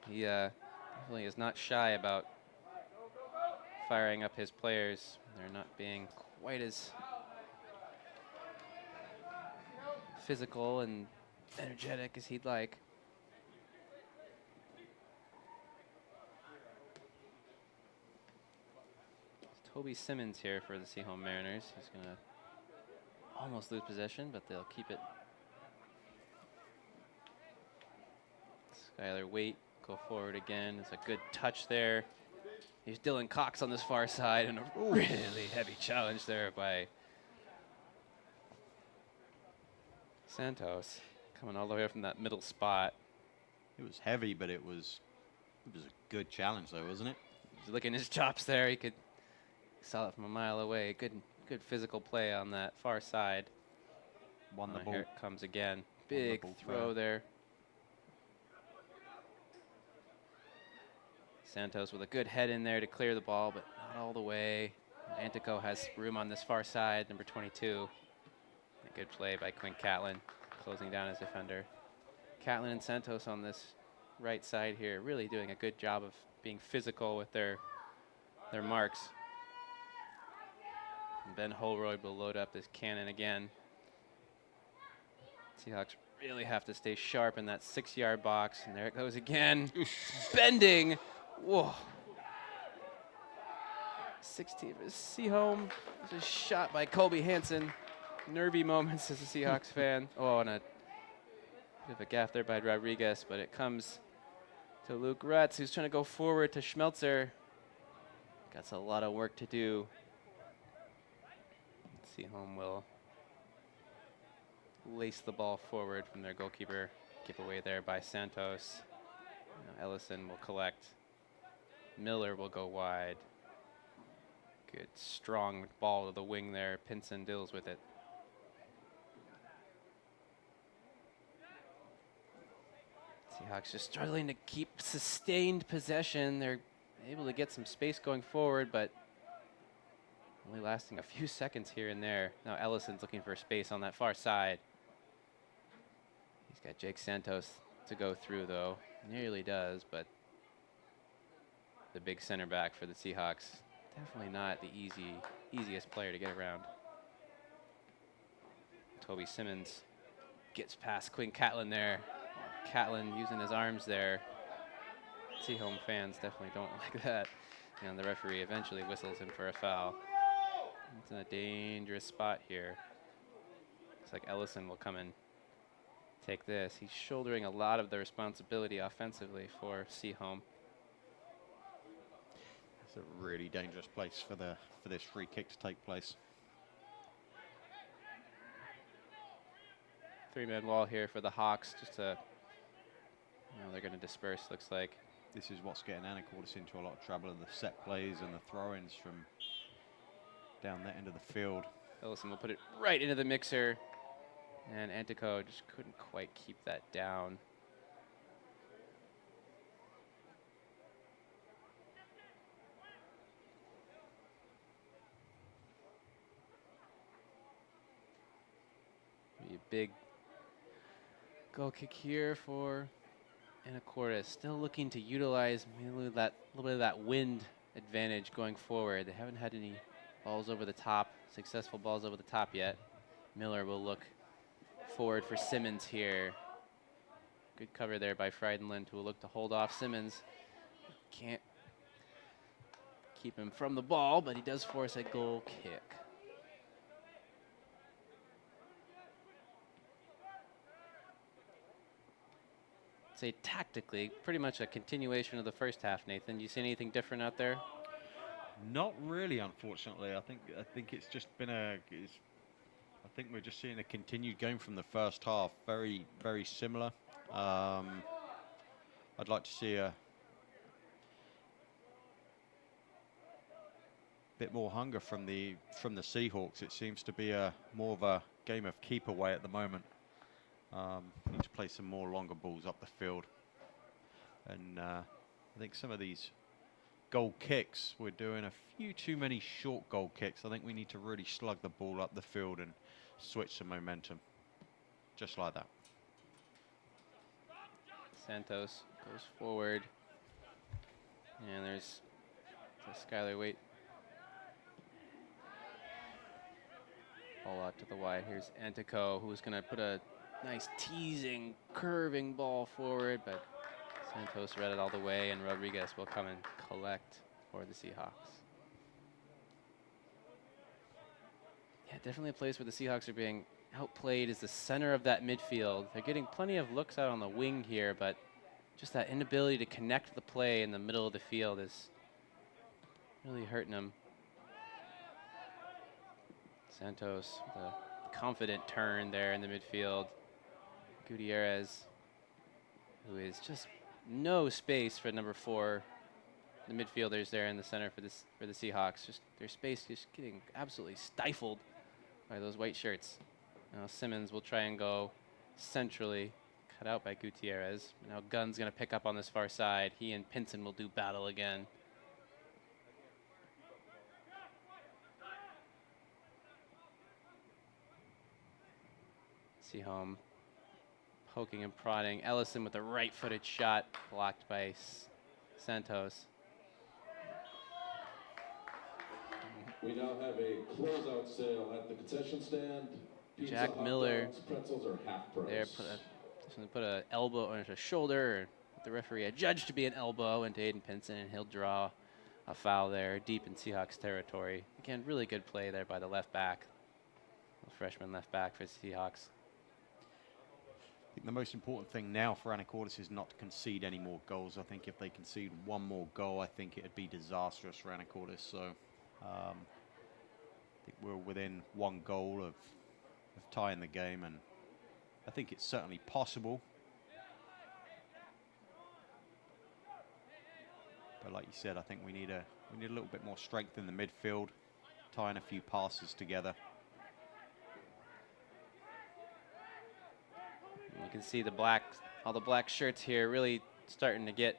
He definitely is not shy about firing up his players. They're not being quite as physical and energetic as he'd like. Toby Simmons here for the Sehome Mariners. He's going to almost lose possession, but they'll keep it. Skylar Waite go forward again. It's a good touch there. Here's Dylan Cox on this far side, and a really heavy challenge there by Santos, coming all the way up from that middle spot. It was heavy, but it was a good challenge, though, wasn't it? He's licking his chops there. He saw it from a mile away. Good physical play on that far side. Won the ball. Here it comes again. Big throw there. Santos with a good head in there to clear the ball, but not all the way. Antico has room on this far side, number 22. A good play by Quinn Catlin, closing down his defender. Catlin and Santos on this right side here, really doing a good job of being physical with their marks. And Ben Holroyd will load up his cannon again. Seahawks really have to stay sharp in that 6-yard box, and there it goes again. Bending. Whoa. 16 for Sehome. This is shot by Colby Hansen. Nervy moments as a Seahawks fan. Oh, and a bit of a gaff there by Rodriguez, but it comes to Luke Retz, who's trying to go forward to Schmelzer. Got a lot of work to do. Sehome will lace the ball forward from their goalkeeper. Giveaway there by Santos. Now Ellison will collect. Miller will go wide. Good strong ball to the wing there. Pinson deals with it. Seahawks just struggling to keep sustained possession. They're able to get some space going forward, but only lasting a few seconds here and there. Now Ellison's looking for space on that far side. He's got Jake Santos to go through, though. Nearly does, but the big center back for the Seahawks. Definitely not the easiest player to get around. Toby Simmons gets past Quinn Catlin there. Catlin using his arms there. Sehome fans definitely don't like that. And the referee eventually whistles him for a foul. It's in a dangerous spot here. Looks like Ellison will come and take this. He's shouldering a lot of the responsibility offensively for Sehome. It's a really dangerous place for this free kick to take place. Three-man wall here for the Hawks. Just to, they're going to disperse, looks like. This is what's getting Anacortes into a lot of trouble in the set plays and the throw-ins from down that end of the field. Ellison will put it right into the mixer. And Antico just couldn't quite keep that down. Be a big goal kick here for Anacortes. Still looking to utilize maybe that little bit of that wind advantage going forward. They haven't had any balls over the top, successful balls over the top yet. Miller will look forward for Simmons here. Good cover there by Frydenlund, who will look to hold off Simmons. Can't keep him from the ball, but he does force a goal kick. Say tactically, pretty much a continuation of the first half, Nathan. Do you see anything different out there? Not really, unfortunately. I think it's just been I think we're just seeing a continued game from the first half. Very, very similar. I'd like to see a bit more hunger from the Seahawks. It seems to be more of a game of keep away at the moment. Need to play some more longer balls up the field. And I think some of these goal kicks, we're doing a few too many short goal kicks. I think we need to really slug the ball up the field and switch some momentum. Just like that. Santos goes forward. And there's Skylar Waite. Ball out to the wide. Here's Antico, who's going to put a nice teasing, curving ball forward, but Santos read it all the way, and Rodriguez will come and collect for the Seahawks. Yeah, definitely a place where the Seahawks are being outplayed is the center of that midfield. They're getting plenty of looks out on the wing here, but just that inability to connect the play in the middle of the field is really hurting them. Santos, the confident turn there in the midfield. Gutierrez, who is just no space for number 4. The midfielders there in the center for the Seahawks. Just their space just getting absolutely stifled by those white shirts. Now Simmons will try and go centrally, cut out by Gutierrez. Now Gunn's going to pick up on this far side. He and Pinson will do battle again. Sehome poking and prodding. Ellison with a right-footed shot, blocked by Santos. We now have a closeout sale at the concession stand. Pizza, Jack Miller dogs, pretzels are half price. there put a elbow on his shoulder. The referee adjudged to be an elbow into Aiden Pinson, and he'll draw a foul there deep in Seahawks territory. Again, really good play there by the left back, the freshman left back for Seahawks. I think the most important thing now for Anacortes is not to concede any more goals. I think if they concede one more goal, I think it would be disastrous for Anacortes. So I think we're within one goal of tying the game, and I think it's certainly possible. But like you said, I think we need a little bit more strength in the midfield, tying a few passes together. You can see all the black shirts here really starting to get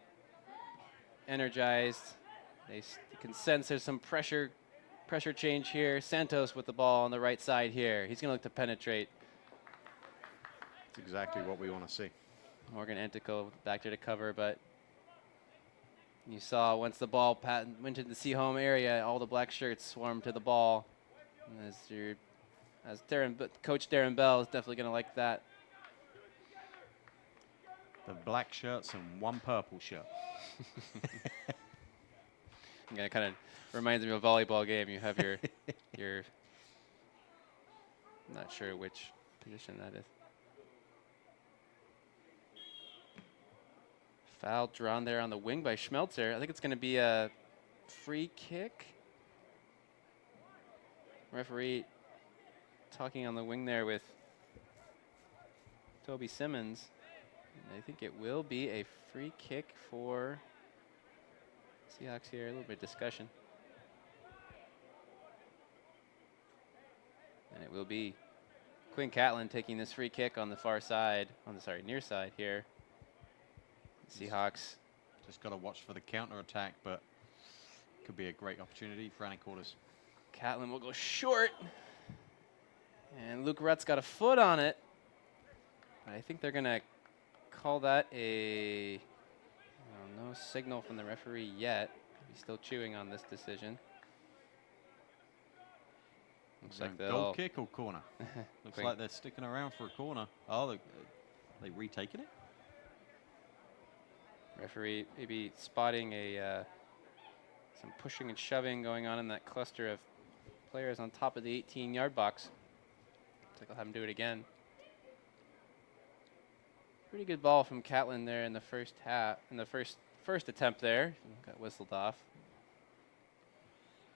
energized. You can sense there's some pressure change here. Santos with the ball on the right side here. He's going to look to penetrate. That's exactly what we want to see. Morgan Antico back there to cover, but You saw once the ball went to the Sehome area, all the black shirts swarmed to the ball. And Coach Darren Bell is definitely going to like that. The black shirts and one purple shirt. Yeah, it kind of reminds me of a volleyball game. You have your I'm not sure which position that is. Foul drawn there on the wing by Schmelzer. I think it's going to be a free kick. Referee talking on the wing there with Toby Simmons. And I think it will be a free kick for Seahawks here. A little bit of discussion. And it will be Quinn Catlin taking this free kick on the far side, near side here. Seahawks. Just got to watch for the counter attack, but could be a great opportunity for Anacortes. Catlin will go short. And Luke Rutt's got a foot on it. I think they're going to call that no signal from the referee yet. He's still chewing on this decision. Looks like goal kick or corner? Looks like they're sticking around for a corner. Oh, they retaking it? Referee maybe spotting some pushing and shoving going on in that cluster of players on top of the 18-yard box. Looks like I'll have him do it again. Pretty good ball from Catlin there in the first half, in the first attempt there. Got whistled off.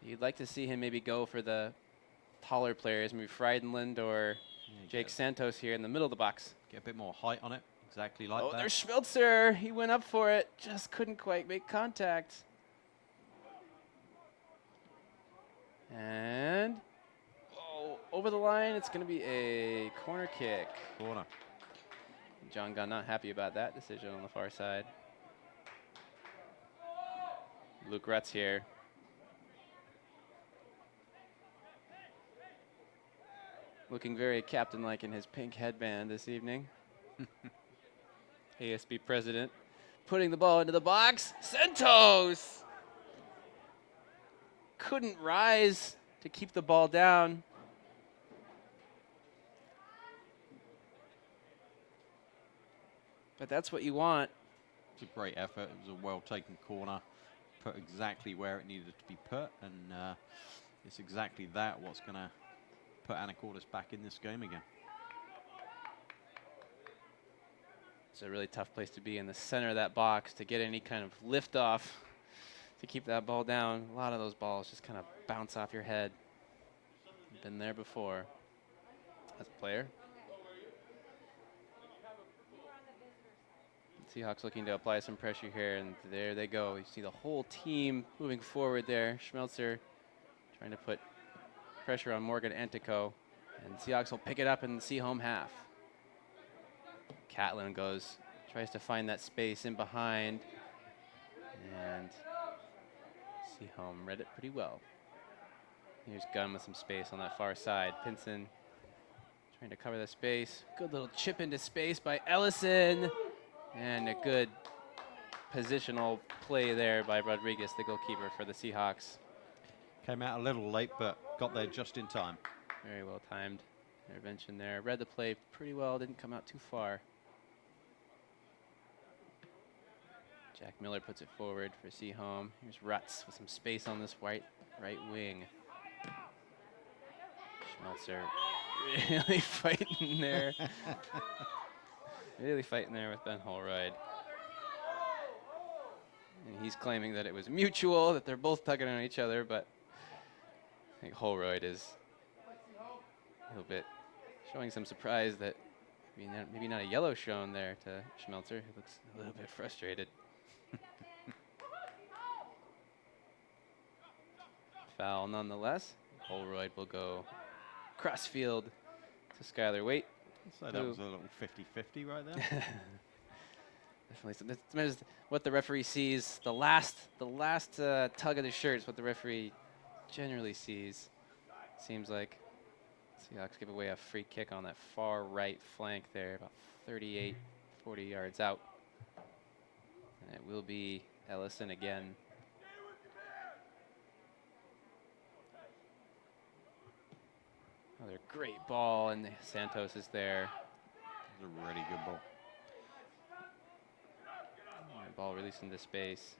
You'd like to see him maybe go for the taller players, maybe Frydenland or Jake Santos here in the middle of the box. Get a bit more height on it, exactly like that. Oh, there's Schmelzer. He went up for it, just couldn't quite make contact. And over the line, it's going to be a corner kick. Corner. John Gunn not happy about that decision on the far side. Luke Rutz here. Looking very captain-like in his pink headband this evening. ASB president putting the ball into the box. Santos couldn't rise to keep the ball down. But that's what you want. It's a great effort. It was a well-taken corner. Put exactly where it needed to be put. And it's exactly that what's going to put Anacortes back in this game again. It's a really tough place to be in the center of that box to get any kind of lift off to keep that ball down. A lot of those balls just kind of bounce off your head. Been there before as a player. Seahawks looking to apply some pressure here, and there they go. You see the whole team moving forward there. Schmelzer trying to put pressure on Morgan Antico, and Seahawks will pick it up in the Sehome half. Catlin tries to find that space in behind, and Sehome read it pretty well. Here's Gunn with some space on that far side. Pinson trying to cover the space. Good little chip into space by Ellison. And a good positional play there by Rodriguez, the goalkeeper for the Seahawks. Came out a little late, but got there just in time. Very well timed intervention there. Read the play pretty well, didn't come out too far. Jack Miller puts it forward for Sehome. Here's Rutz with some space on this right wing. Schmelzer really fighting there. Really fighting there with Ben Holroyd. And he's claiming that it was mutual, that they're both tugging on each other, but I think Holroyd is a little bit showing some surprise that maybe not a yellow shown there to Schmelzer. He looks a little bit frustrated. Foul nonetheless. Holroyd will go crossfield to Skylar Waite. So that was a little 50-50 right there. Definitely. So that's what the referee sees. The last tug of the shirt is what the referee generally sees. Seems like Seahawks give away a free kick on that far right flank there, about 38, 40 yards out. And it will be Ellison again. Another great ball, and Santos is there. It's a really good ball. Ball released into space.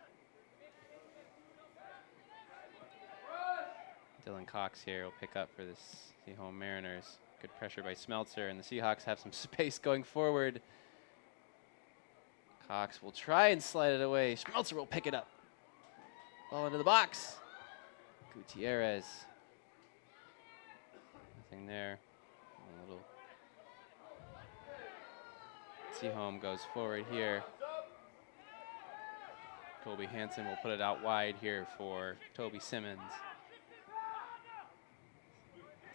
Dylan Cox here will pick up for the Sehome Mariners. Good pressure by Smeltzer, and the Seahawks have some space going forward. Cox will try and slide it away. Smeltzer will pick it up. Ball into the box. Gutierrez. Nothing there. A little. Sehome goes forward here. Colby Hansen will put it out wide here for Toby Simmons.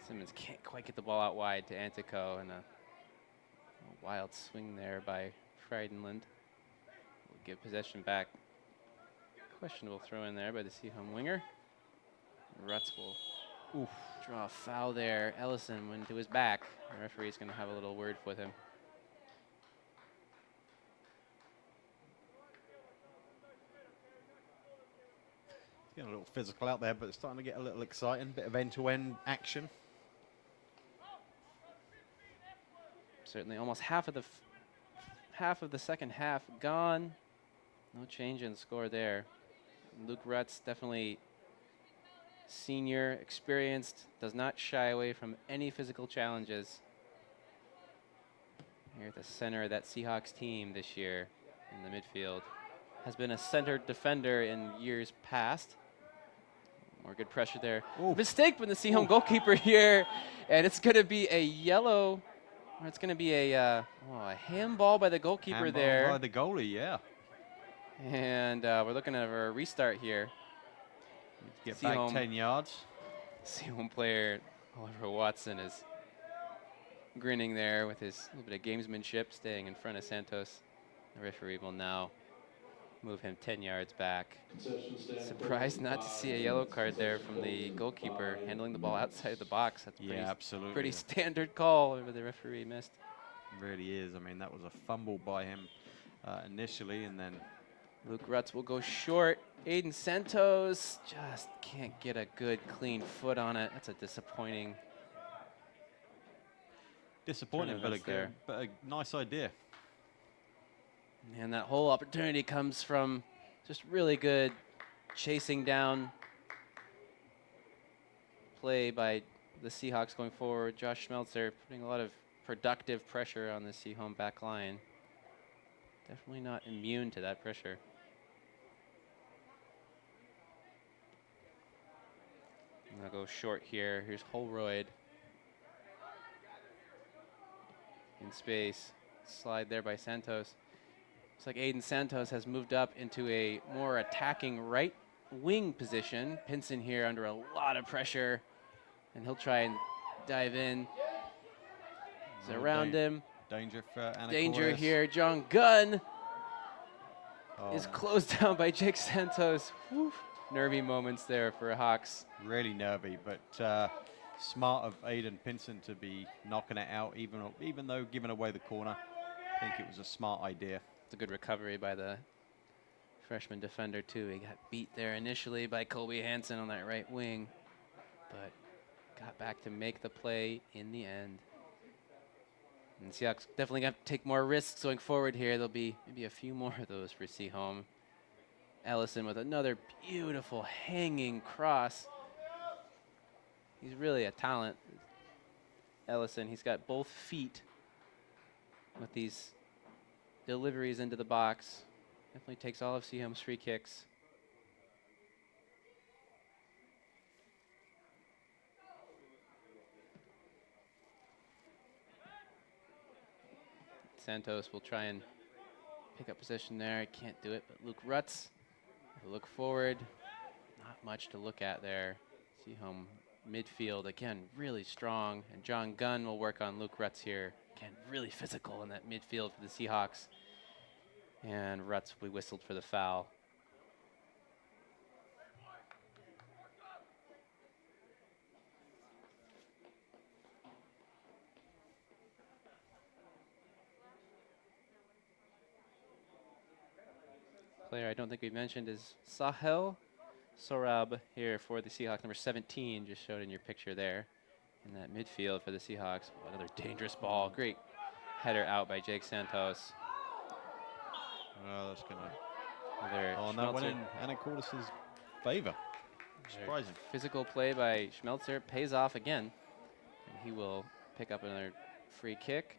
Simmons can't quite get the ball out wide to Antico, and a wild swing there by Frydenland. Will give possession back. Questionable throw in there by the Sehome winger. Rutz will draw a foul there. Ellison went to his back. The referee's going to have a little word with him. Getting a little physical out there, but it's starting to get a little exciting. Bit of end-to-end action. Certainly almost half of the second half gone. No change in score there. Luke Rutz, definitely senior, experienced, does not shy away from any physical challenges. Here at the center of that Seahawks team this year in the midfield. Has been a centered defender in years past. More good pressure there. Mistake from the Sehome goalkeeper here, and it's going to be a yellow. Or it's going to be a handball by the goalkeeper Handball there. by the goalie, yeah. And we're looking at a restart here. Get back 10 yards. Sehome player Oliver Watson is grinning there with his little bit of gamesmanship, staying in front of Santos. The referee will now move him 10 yards back. Surprised not to see a yellow card there from the goalkeeper handling the ball outside the box. That's absolutely. Pretty standard call where the referee missed. Really is. I mean, that was a fumble by him initially, and then Luke Rutz will go short. Aiden Santos just can't get a good, clean foot on it. That's a disappointing but a nice idea. And that whole opportunity comes from just really good chasing down play by the Seahawks going forward. Josh Schmelzer putting a lot of productive pressure on the Sehome back line. Definitely not immune to that pressure. And I'll go short here. Here's Holroyd. In space. Slide there by Santos. Looks like Aiden Santos has moved up into a more attacking right wing position. Pinson here under a lot of pressure, and he'll try and dive in. He's around him. Danger for Anacortes. Danger here. John Gunn is closed down by Jake Santos. Woof. Nervy moments there for Hawks. Really nervy, but smart of Aiden Pinson to be knocking it out, even though giving away the corner. I think it was a smart idea. It's a good recovery by the freshman defender too. He got beat there initially by Colby Hansen on that right wing, but got back to make the play in the end. And Seahawks definitely got to take more risks going forward here. There'll be maybe a few more of those for Sehome. Ellison with another beautiful hanging cross. He's really a talent. Ellison, he's got both feet with these deliveries into the box. Definitely takes all of Sehome's free kicks. Santos will try and pick up possession there. Can't do it, but Luke Rutz will look forward. Not much to look at there. Sehome midfield, again, really strong. And John Gunn will work on Luke Rutz here. Again, really physical in that midfield for the Seahawks. And Rutz will be whistled for the foul. player I don't think we mentioned is Sahel Sorab here for the Seahawks. Number 17, just showed in your picture there in that midfield for the Seahawks. Another dangerous ball. Great header out by Jake Santos. Oh, that's going to... Another Oh, and that went Schmelzer. in Anacortes' favor. Surprising. Physical play by Schmelzer pays off again. And he will pick up another free kick.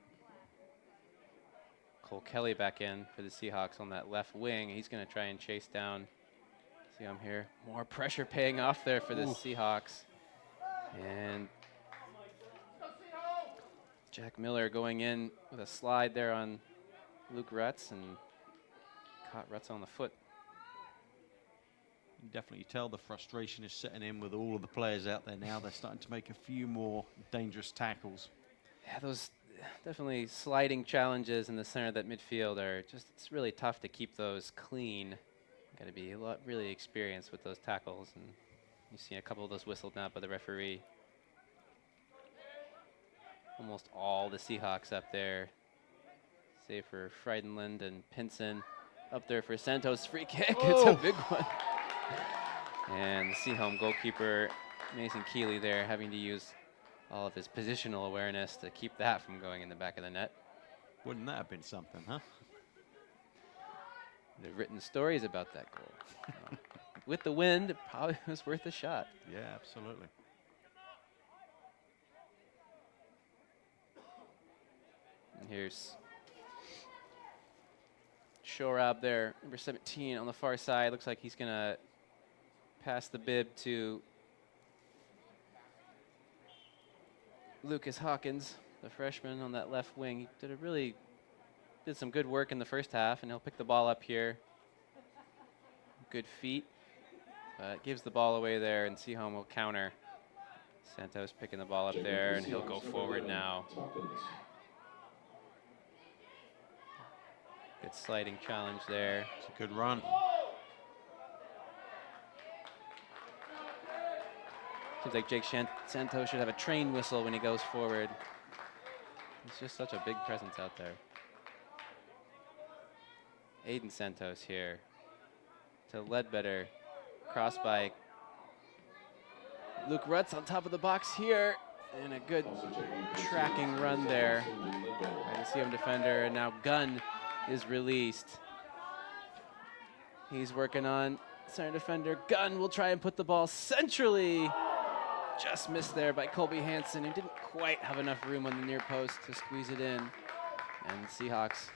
Cole Kelly back in for the Seahawks on that left wing. He's going to try and chase down. See him here. More pressure paying off there for the Seahawks. And Jack Miller going in with a slide there on Luke Rutz and caught Rutz on the foot. You definitely tell the frustration is setting in with all of the players out there now. They're starting to make a few more dangerous tackles. Yeah, those definitely sliding challenges in the center of that midfield are just, it's really tough to keep those clean. Got to be a lot really experienced with those tackles, and you see a couple of those whistled now by the referee. Almost all the Seahawks up there, save for Frydenland and Pinson. Up there for Santos, free kick. It's a big one. And the Sehome goalkeeper, Mason Keeley there, having to use all of his positional awareness to keep that from going in the back of the net. Wouldn't that have been something, huh? There are written stories about that goal. With the wind, it probably was worth a shot. Yeah, absolutely. And here's Shorab there, number 17 on the far side. Looks like he's going to pass the bib to Lucas Hawkins, the freshman on that left wing. He did some good work in the first half, and he'll pick the ball up here. Good feet, but gives the ball away there, and Sehome will counter. Santos picking the ball up there, and he'll go forward now. Good sliding challenge there. It's a good run. Seems like Jake Santos should have a train whistle when he goes forward. He's just such a big presence out there. Aiden Santos here to Ledbetter. Cross by Luke Rutz on top of the box here. And a good tracking run there by the Sehome defender. And now Gunn is released. He's working on center defender. Gunn will try and put the ball centrally. Just missed there by Colby Hansen, who didn't quite have enough room on the near post to squeeze it in. And the Seahawks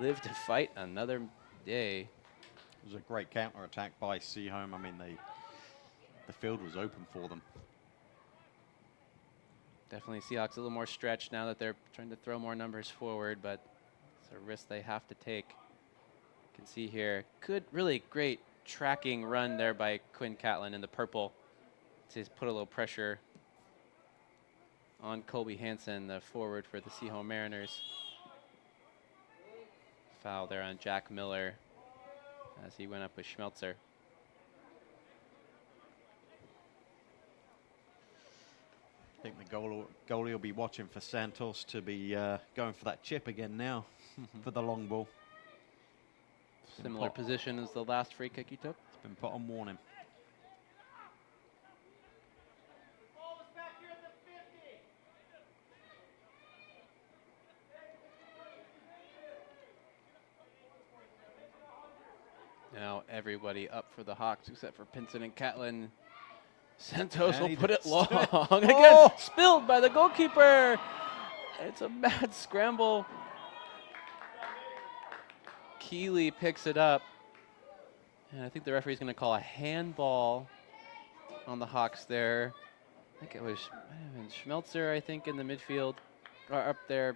live to fight another day. It was a great counter-attack by Sehome. I mean, the field was open for them. Definitely Seahawks a little more stretched now that they're trying to throw more numbers forward, but it's a risk they have to take. You can see here, really great tracking run there by Quinn Catlin in the purple to put a little pressure on Colby Hansen, the forward for the Sehome Mariners. Foul there on Jack Miller as he went up with Schmelzer. I think the goalie will be watching for Santos to be going for that chip again now for the long ball. Similar position as the last free kick he took. It's been put on warning. Now everybody up for the Hawks except for Pinson and Catlin. Santos will put it long. Again, spilled by the goalkeeper. It's a mad scramble. Keeley picks it up. And I think the referee's going to call a handball on the Hawks there. I think it was Schmelzer, I think, in the midfield. Or up there.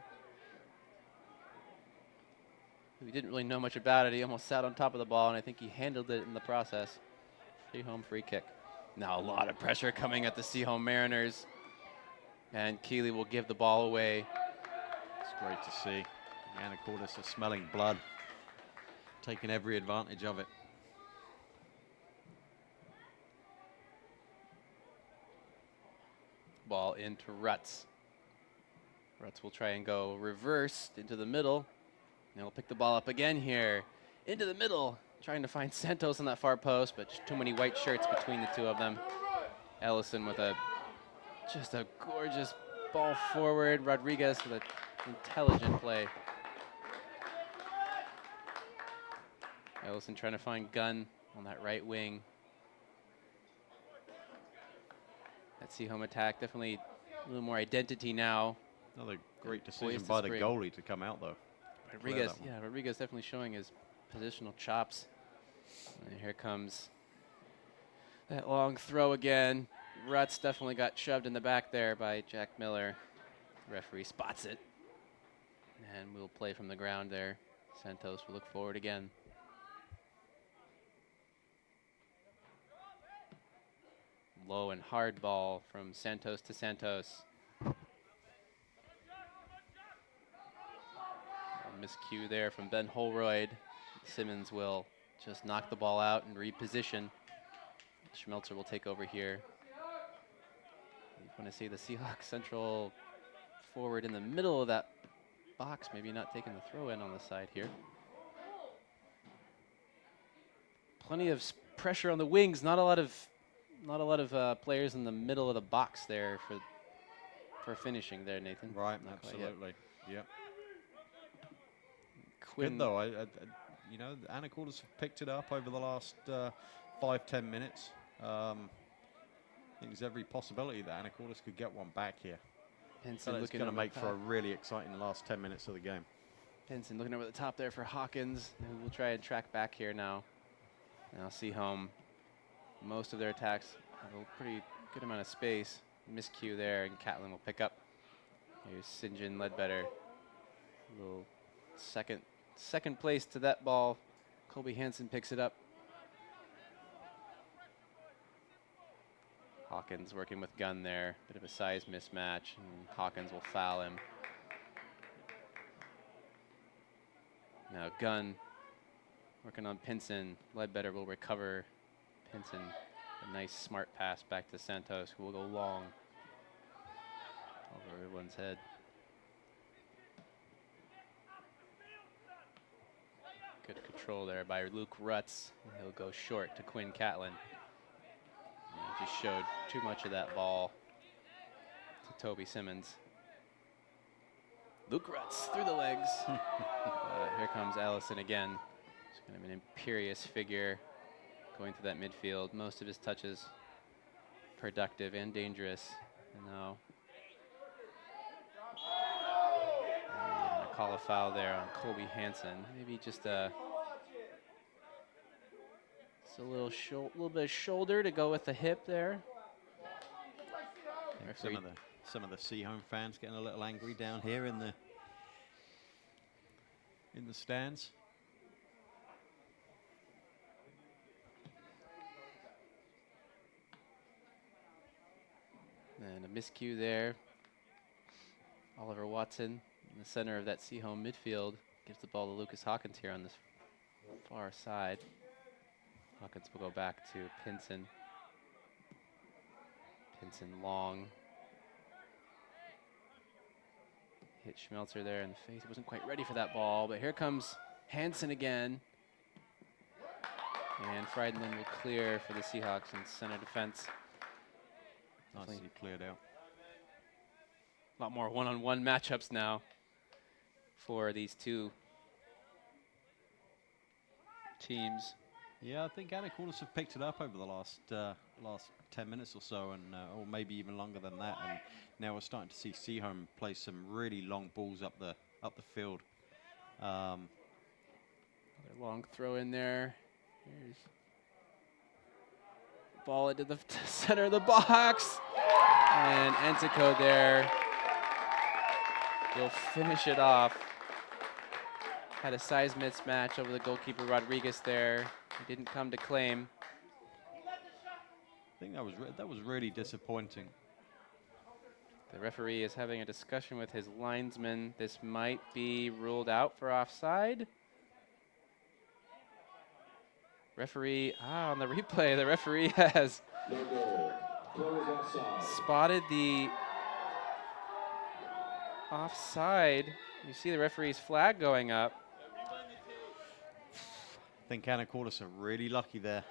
We didn't really know much about it. He almost sat on top of the ball, and I think he handled it in the process. Sehome free kick. Now a lot of pressure coming at the Sehome Mariners. And Keeley will give the ball away. It's great to see. Anacortes are smelling blood, taking every advantage of it. Ball into Rutz. Rutz will try and go reversed into the middle. And he'll pick the ball up again here. Into the middle. trying to find Santos on that far post, but just too many white shirts between the two of them. Ellison with just a gorgeous ball forward. Rodriguez with an intelligent play. Ellison trying to find Gunn on that right wing. That Sehome attack definitely a little more identity now. Another great decision by the goalie to come out, though. Rodriguez, Rodriguez definitely showing his positional chops. And here comes that long throw again. Rutz definitely got shoved in the back there by Jack Miller. Referee spots it. And we'll play from the ground there. Santos will look forward again. Low and hard ball from Santos to Santos. A miscue there from Ben Holroyd. Simmons will just knock the ball out and reposition. Schmelzer will take over here. You want to see the Seahawks central forward in the middle of that box, maybe not taking the throw in on the side here. Plenty of pressure on the wings, not a lot of players in the middle of the box there for finishing there, Nathan. Right, absolutely. Yep. Quinn, good though. You know, Anacortes have picked it up over the last 5-10 minutes. I think there's every possibility that Anacortes could get one back here. Henson it's going to make for a really exciting last 10 minutes of the game. Henson looking over the top there for Hawkins, who will try and track back here now. Now Sehome, most of their attacks have a pretty good amount of space. Miscue there, and Catlin will pick up. Here's St. John Ledbetter. A little second place to that ball. Colby Hansen picks it up. Hawkins working with Gunn there. Bit of a size mismatch, and Hawkins will foul him. Now Gunn working on Pinson. Ledbetter will recover. Pinson, a nice smart pass back to Santos, who will go long over everyone's head. Good control there by Luke Rutz. He'll go short to Quinn Catlin. He just showed too much of that ball to Toby Simmons. Luke Rutz through the legs. Here comes Allison again. He's kind of an imperious figure going through that midfield. Most of his touches productive and dangerous. And now call a foul there on Colby Hansen. Maybe just a little bit of shoulder to go with the hip there. Some of the Sehome fans getting a little angry down here in the stands. And a miscue there. Oliver Watson in the center of that Sehome midfield gives the ball to Lucas Hawkins here on this far side. Hawkins will go back to Pinson. Pinson long. Hit Schmelzer there in the face. He wasn't quite ready for that ball, but here comes Hansen again. And Friedland will clear for the Seahawks in center defense. Nicely cleared out. A lot more one-on-one matchups now for these two teams. Yeah, I think Anacortes have picked it up over the last 10 minutes or so, and or maybe even longer than that. And now we're starting to see Sehome play some really long balls up the field. Another long throw in there. Here's ball into the center of the box, and Entico there will finish it off. Had a size mismatch over the goalkeeper Rodriguez there. He didn't come to claim. I think that was really disappointing. The referee is having a discussion with his linesman. This might be ruled out for offside. Referee, on the replay, the referee has spotted the offside. You see the referee's flag going up. I think Anacortes are really lucky there.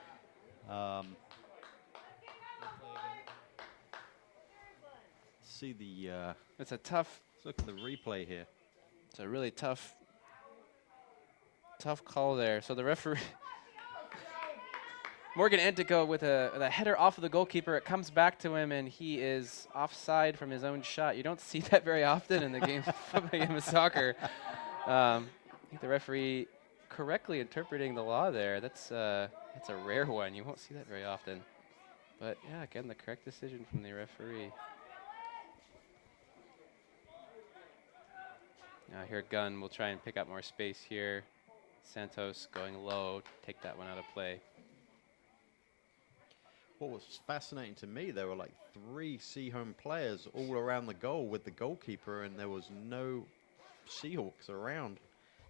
See the. It's a tough. Let's look at the replay here. It's a really tough call there. So the referee, Morgan Antico with a header off of the goalkeeper. It comes back to him, and he is offside from his own shot. You don't see that very often in the game, game of soccer. I think the referee correctly interpreting the law there. That's a rare one. You won't see that very often. But yeah, again, the correct decision from the referee. Now here Gunn will try and pick up more space here. Santos going low, take that one out of play. What was fascinating to me, there were like 3 Sehome players all around the goal with the goalkeeper, and there was no Seahawks around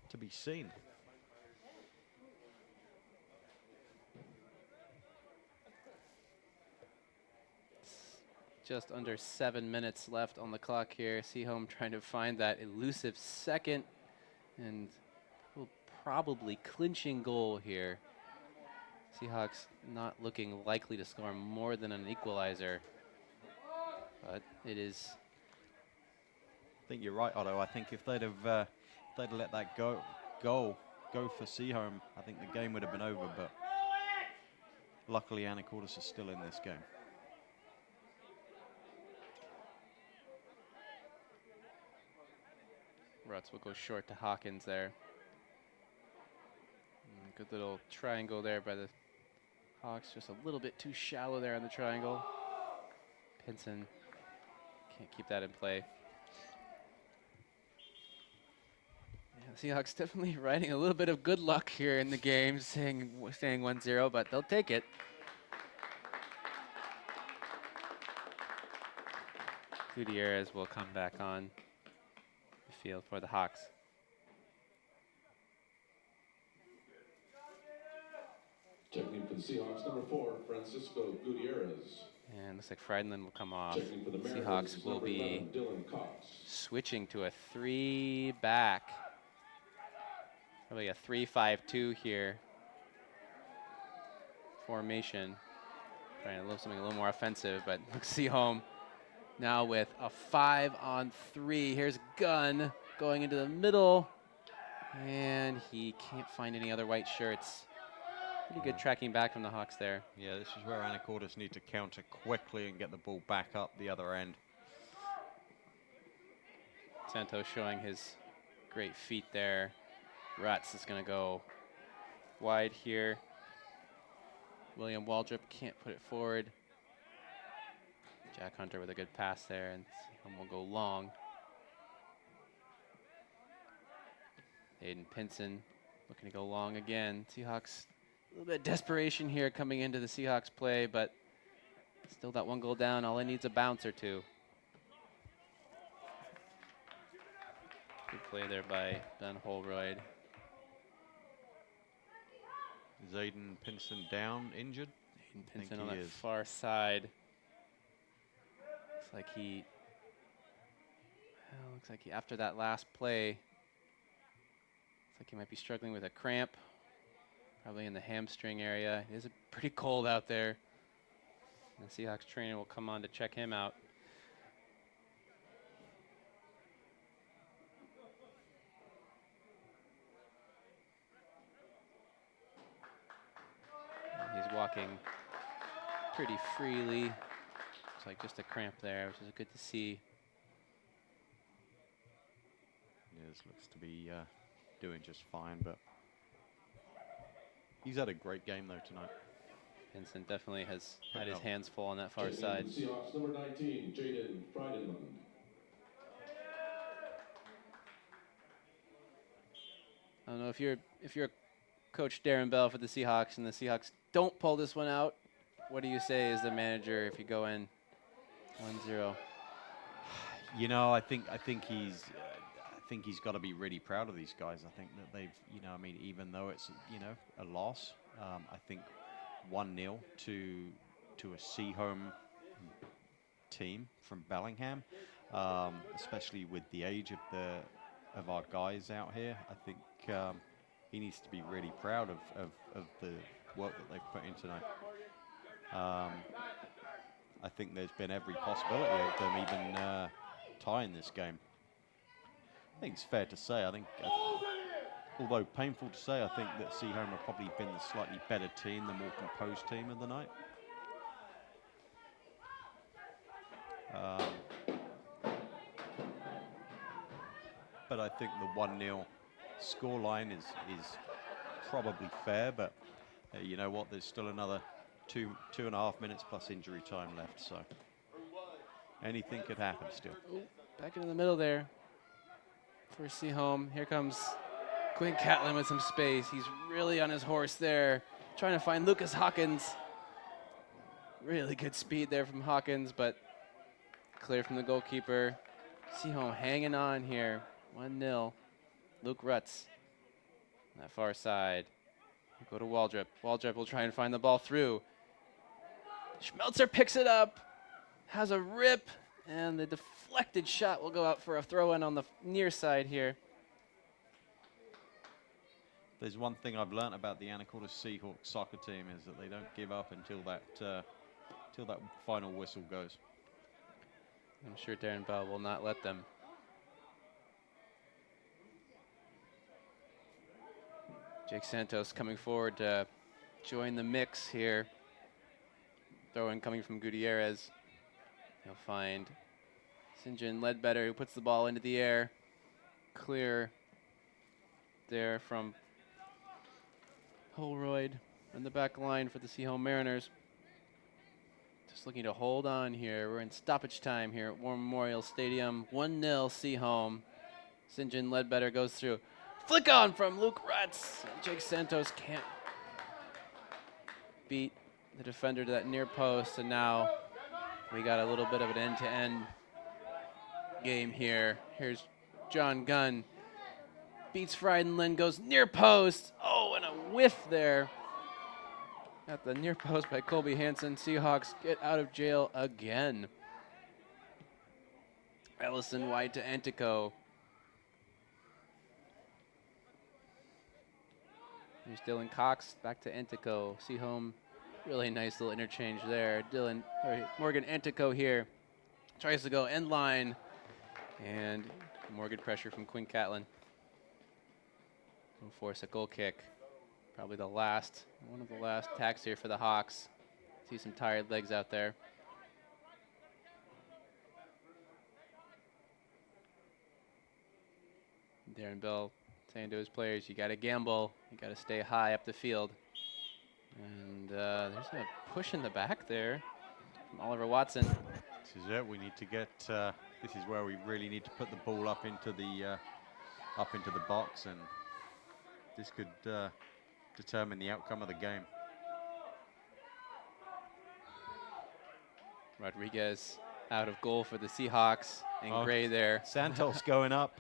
to be seen. Just under 7 minutes left on the clock here. Sehome trying to find that elusive second and probably clinching goal here. Seahawks not looking likely to score more than an equalizer, but it is. I think you're right, Otto. I think if they'd have let that go for Sehome, I think the game would have been over. But luckily, Anacortes is still in this game. Rutz will go short to Hawkins there. Good little triangle there by the Hawks, just a little bit too shallow there on the triangle. Pinson can't keep that in play. Yeah, Seahawks definitely riding a little bit of good luck here in the game, staying 1-0, but they'll take it. Gutierrez will come back on the field for the Hawks. Checking for the Seahawks, number 4, Francisco Gutierrez. And looks like Friedland will come off. Checking for the Seahawks will be 11, switching to a 3-back. Probably a 3-5-2 here. Formation. Trying to look something a little more offensive, but Sehome now with a 5-on-3. Here's Gunn going into the middle, and he can't find any other white shirts. Pretty good tracking back from the Hawks there. Yeah, this is where Anacortes need to counter quickly and get the ball back up the other end. Santos showing his great feet there. Rutz is going to go wide here. William Waldrop can't put it forward. Jack Hunter with a good pass there, and Sehome will go long. Aiden Pinson looking to go long again. Seahawks, a little bit of desperation here coming into the Seahawks play, but still that 1 goal down. All it needs a bounce or two. Good play there by Ben Holroyd. Is Aiden Pinson down, injured? Aiden Pinson on that far side. Looks like he, after that last play, looks like he might be struggling with a cramp, probably in the hamstring area. It is pretty cold out there. And the Seahawks trainer will come on to check him out. And he's walking pretty freely. Looks like just a cramp there, which is good to see. Yeah, this looks to be doing just fine, but he's had a great game though tonight. Pinson definitely has had his hands full on that far side. Seahawks number 19, Jaden Friedland. I don't know if you're Coach Darren Bell for the Seahawks and the Seahawks don't pull this one out. What do you say as the manager if you go in 1-0? You know, I think he's got to be really proud of these guys. I think that they've, I mean, even though it's, a loss, I think 1-0 to a Sehome team from Bellingham, especially with the age of our guys out here. I think he needs to be really proud of the work that they've put in tonight. I think there's been every possibility of them even tying this game. I think it's fair to say, although painful to say, I think that Sehome have probably been the slightly better team, the more composed team of the night. But I think the 1-0 scoreline is probably fair, but you know what, there's still another two and a half minutes plus injury time left, so anything could happen still. Ooh, back into the middle there for Sehome. Here comes Quinn Catlin with some space. He's really on his horse there, trying to find Lucas Hawkins. Really good speed there from Hawkins, but clear from the goalkeeper. Sehome hanging on here. 1-0. Luke Rutz on that far side. Go to Waldrop. Waldrop will try and find the ball through. Schmelzer picks it up, has a rip, and the deflected shot will go out for a throw-in on the near side here. There's one thing I've learned about the Anacortes Seahawks soccer team is that they don't give up until that final whistle goes. I'm sure Darren Bell will not let them. Jake Santos coming forward to join the mix here. Throw-in coming from Gutierrez. He'll find St. John Ledbetter, who puts the ball into the air. Clear there from Holroyd on the back line for the Sehome Mariners. Just looking to hold on here. We're in stoppage time here at War Memorial Stadium. 1-0 Sehome. St. John Ledbetter goes through. Flick on from Luke Rutz. Jake Santos can't beat the defender to that near post, and now we got a little bit of an end-to-end game here. Here's John Gunn. Beats Frydenlund, goes near post. Oh, and a whiff there at the near post by Colby Hansen. Seahawks get out of jail again. Ellison wide to Antico. Here's Dylan Cox back to Antico. Sehome, really nice little interchange there. Morgan Antico here tries to go end line, and more good pressure from Quinn Catlin. Will force a goal kick. Probably one of the last attacks here for the Hawks. See some tired legs out there. Darren Bell saying to his players, you got to gamble. You got to stay high up the field. And there's a push in the back there from Oliver Watson. This is it. We need to get. This is where we really need to put the ball up into the box, and this could determine the outcome of the game. Rodriguez out of goal for the Seahawks, and Gray there. Santos going up.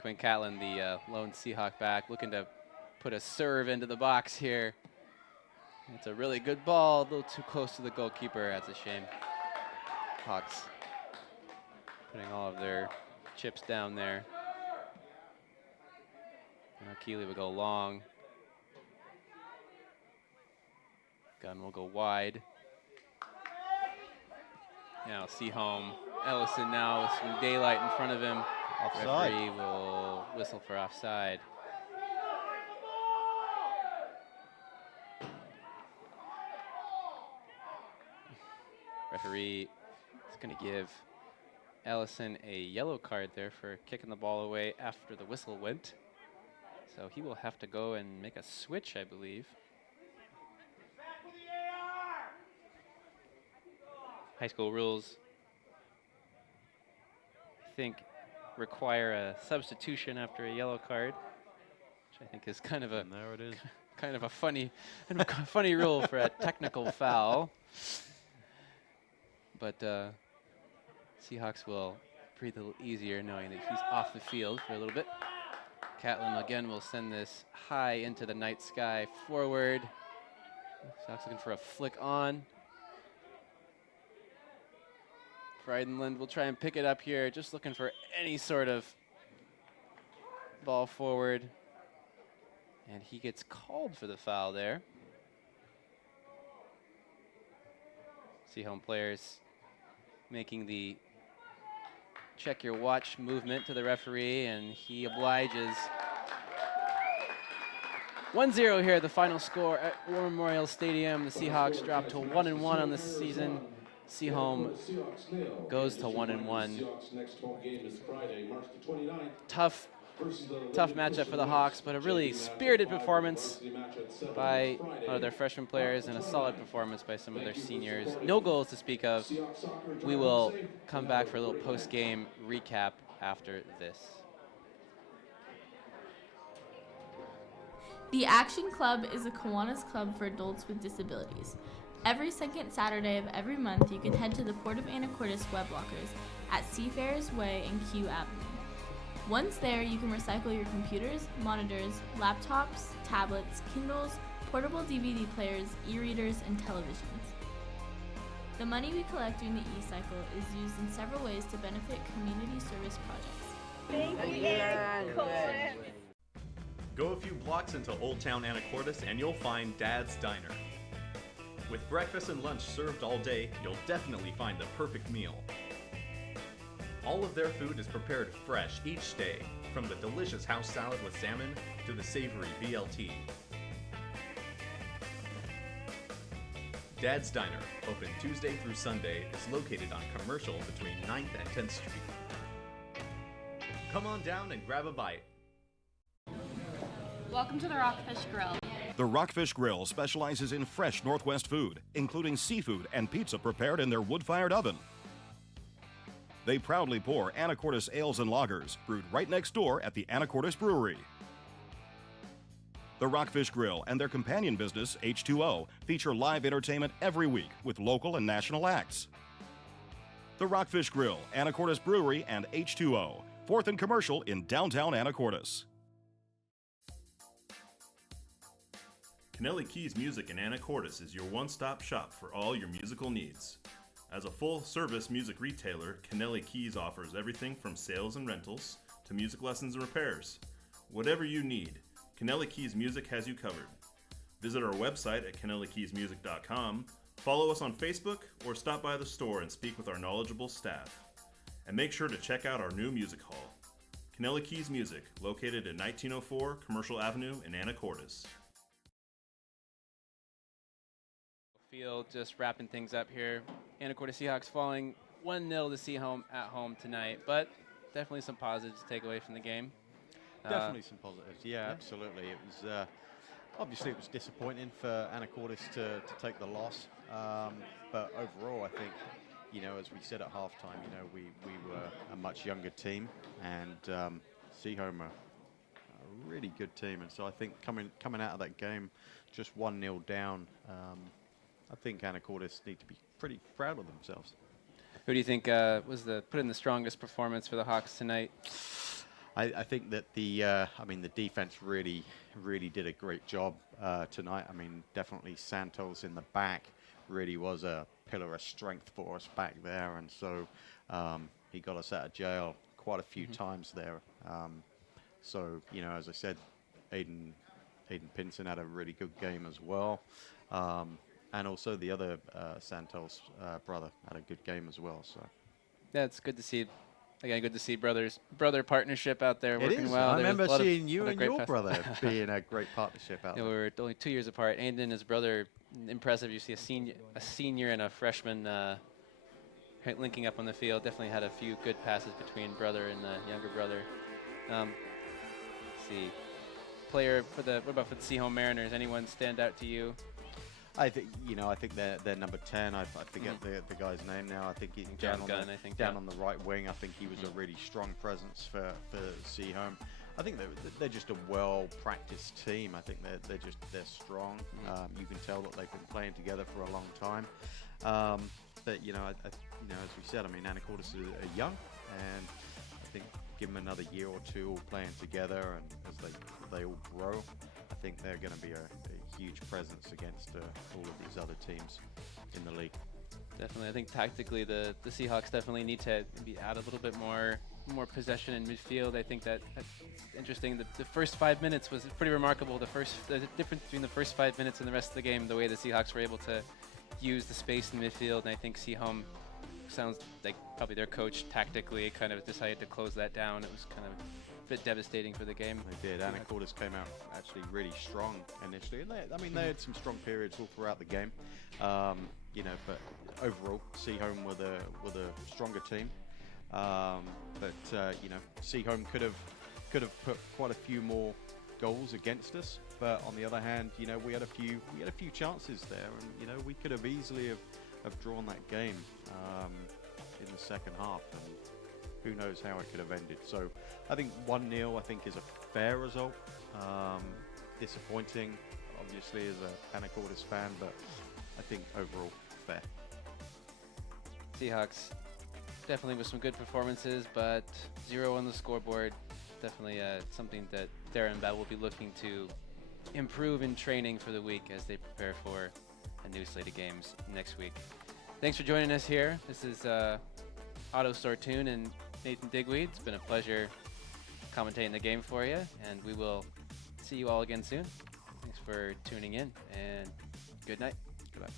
Quinn Catlin, the lone Seahawk back, looking to put a serve into the box here. It's a really good ball, a little too close to the goalkeeper. That's a shame. Hawks putting all of their chips down there. Now Keeley will go long. Gunn will go wide. Now Sehome. Ellison now with some daylight in front of him. Offside. Referee will whistle for offside. Referee is going to give Ellison a yellow card there for kicking the ball away after the whistle went. So he will have to go and make a switch, I believe. High school rules, I think, require a substitution after a yellow card, which I think is kind of a there it is. kind of a funny rule for a technical foul. But Seahawks will breathe a little easier knowing that he's off the field for a little bit. Catlin again will send this high into the night sky forward. Seahawks looking for a flick on. Frydenlund will try and pick it up here, just looking for any sort of ball forward. And he gets called for the foul there. Sehome players making the check your watch movement to the referee, and he obliges. 1-0 here, the final score at War Memorial Stadium. The Seahawks drop to 1-1 on the season. Sehome goes to 1-1. Tough matchup for the Hawks, but a really spirited performance by their freshman players and a solid performance by some of their seniors. No goals to speak of. We will come back for a little post-game recap after this. The Action Club is a Kiwanis club for adults with disabilities. Every second Saturday of every month, you can head to the Port of Anacortes web lockers at Seafarers Way and Q Avenue. Once there, you can recycle your computers, monitors, laptops, tablets, Kindles, portable DVD players, e-readers, and televisions. The money we collect during the e-cycle is used in several ways to benefit community service projects. Thank you. Go a few blocks into Old Town Anacortes and you'll find Dad's Diner. With breakfast and lunch served all day, you'll definitely find the perfect meal. All of their food is prepared fresh each day, from the delicious house salad with salmon to the savory BLT. Dad's Diner, open Tuesday through Sunday, is located on Commercial between 9th and 10th Street. Come on down and grab a bite. Welcome to the Rockfish Grill. The Rockfish Grill specializes in fresh Northwest food, including seafood and pizza prepared in their wood-fired oven. They proudly pour Anacortes ales and lagers, brewed right next door at the Anacortes Brewery. The Rockfish Grill and their companion business, H2O, feature live entertainment every week with local and national acts. The Rockfish Grill, Anacortes Brewery, and H2O, 4th and Commercial in downtown Anacortes. Kennelly Keys Music in Anacortes is your one-stop shop for all your musical needs. As a full-service music retailer, Kennelly Keys offers everything from sales and rentals to music lessons and repairs. Whatever you need, Kennelly Keys Music has you covered. Visit our website at kennellykeysmusic.com, follow us on Facebook, or stop by the store and speak with our knowledgeable staff. And make sure to check out our new music hall. Kennelly Keys Music, located at 1904 Commercial Avenue in Anacortes. Field just wrapping things up here. Anacortes Seahawks falling 1-0 to Sehome at home tonight, but definitely some positives to take away from the game. Definitely some positives. Yeah, absolutely. It was obviously it was disappointing for Anacortes to take the loss, but overall, I think, you know, as we said at halftime, you know, we were a much younger team, and Sehome are a really good team, and so I think coming out of that game, just 1-0 down. I think Anacortes need to be pretty proud of themselves. Who do you think put in the strongest performance for the Hawks tonight? I think that the defense really did a great job tonight. I mean, definitely Santos in the back really was a pillar of strength for us back there, and so he got us out of jail quite a few times there. So, you know, as I said, Aiden Pinson had a really good game as well. And also the other Santos brother had a good game as well. So yeah, it's good to see. Again, good to see brother partnership out there working well. I remember seeing you and your brother being a great partnership out there. We were only 2 years apart. Aiden and his brother, impressive. You see a senior and a freshman linking up on the field. Definitely had a few good passes between brother and the younger brother. Let's see, player for the for the Sehome Mariners? Anyone stand out to you? I think they're number 10. I forget the guy's name now. I think he's down on the right wing. I think he was a really strong presence for Sehome. I think they're just a well-practiced team. I think they're strong. You can tell that they've been playing together for a long time. But you know, as we said, I mean, Anacortes are young, and I think give them another year or two all playing together, and as they all grow, I think they're going to be a huge presence against all of these other teams in the league. Definitely. I think tactically the Seahawks definitely need to add a little bit more more possession in midfield. I think that's interesting. The first 5 minutes was pretty remarkable. The difference between the first 5 minutes and the rest of the game, the way the Seahawks were able to use the space in midfield, and I think Sehome sounds like probably their coach tactically kind of decided to close that down. It was kind of a bit devastating for the game. They did. Anacortes came out actually really strong initially, and they had some strong periods all throughout the game. You know, but overall, Sehome were the stronger team. You know, Sehome could have put quite a few more goals against us, but on the other hand, you know, we had a few chances there, and you know, we could have easily have drawn that game in the second half, and who knows how it could have ended. So I think 1-0 I think is a fair result. Disappointing obviously as a Anacortes fan, but I think overall fair. Seahawks definitely with some good performances, but 0 on the scoreboard. Definitely something that Darren Bell will be looking to improve in training for the week as they prepare for a new slate of games next week. Thanks for joining us here. This is Otto Sortune and Nathan Digweed. It's been a pleasure commentating the game for you, and we will see you all again soon. Thanks for tuning in, and good night. Good night.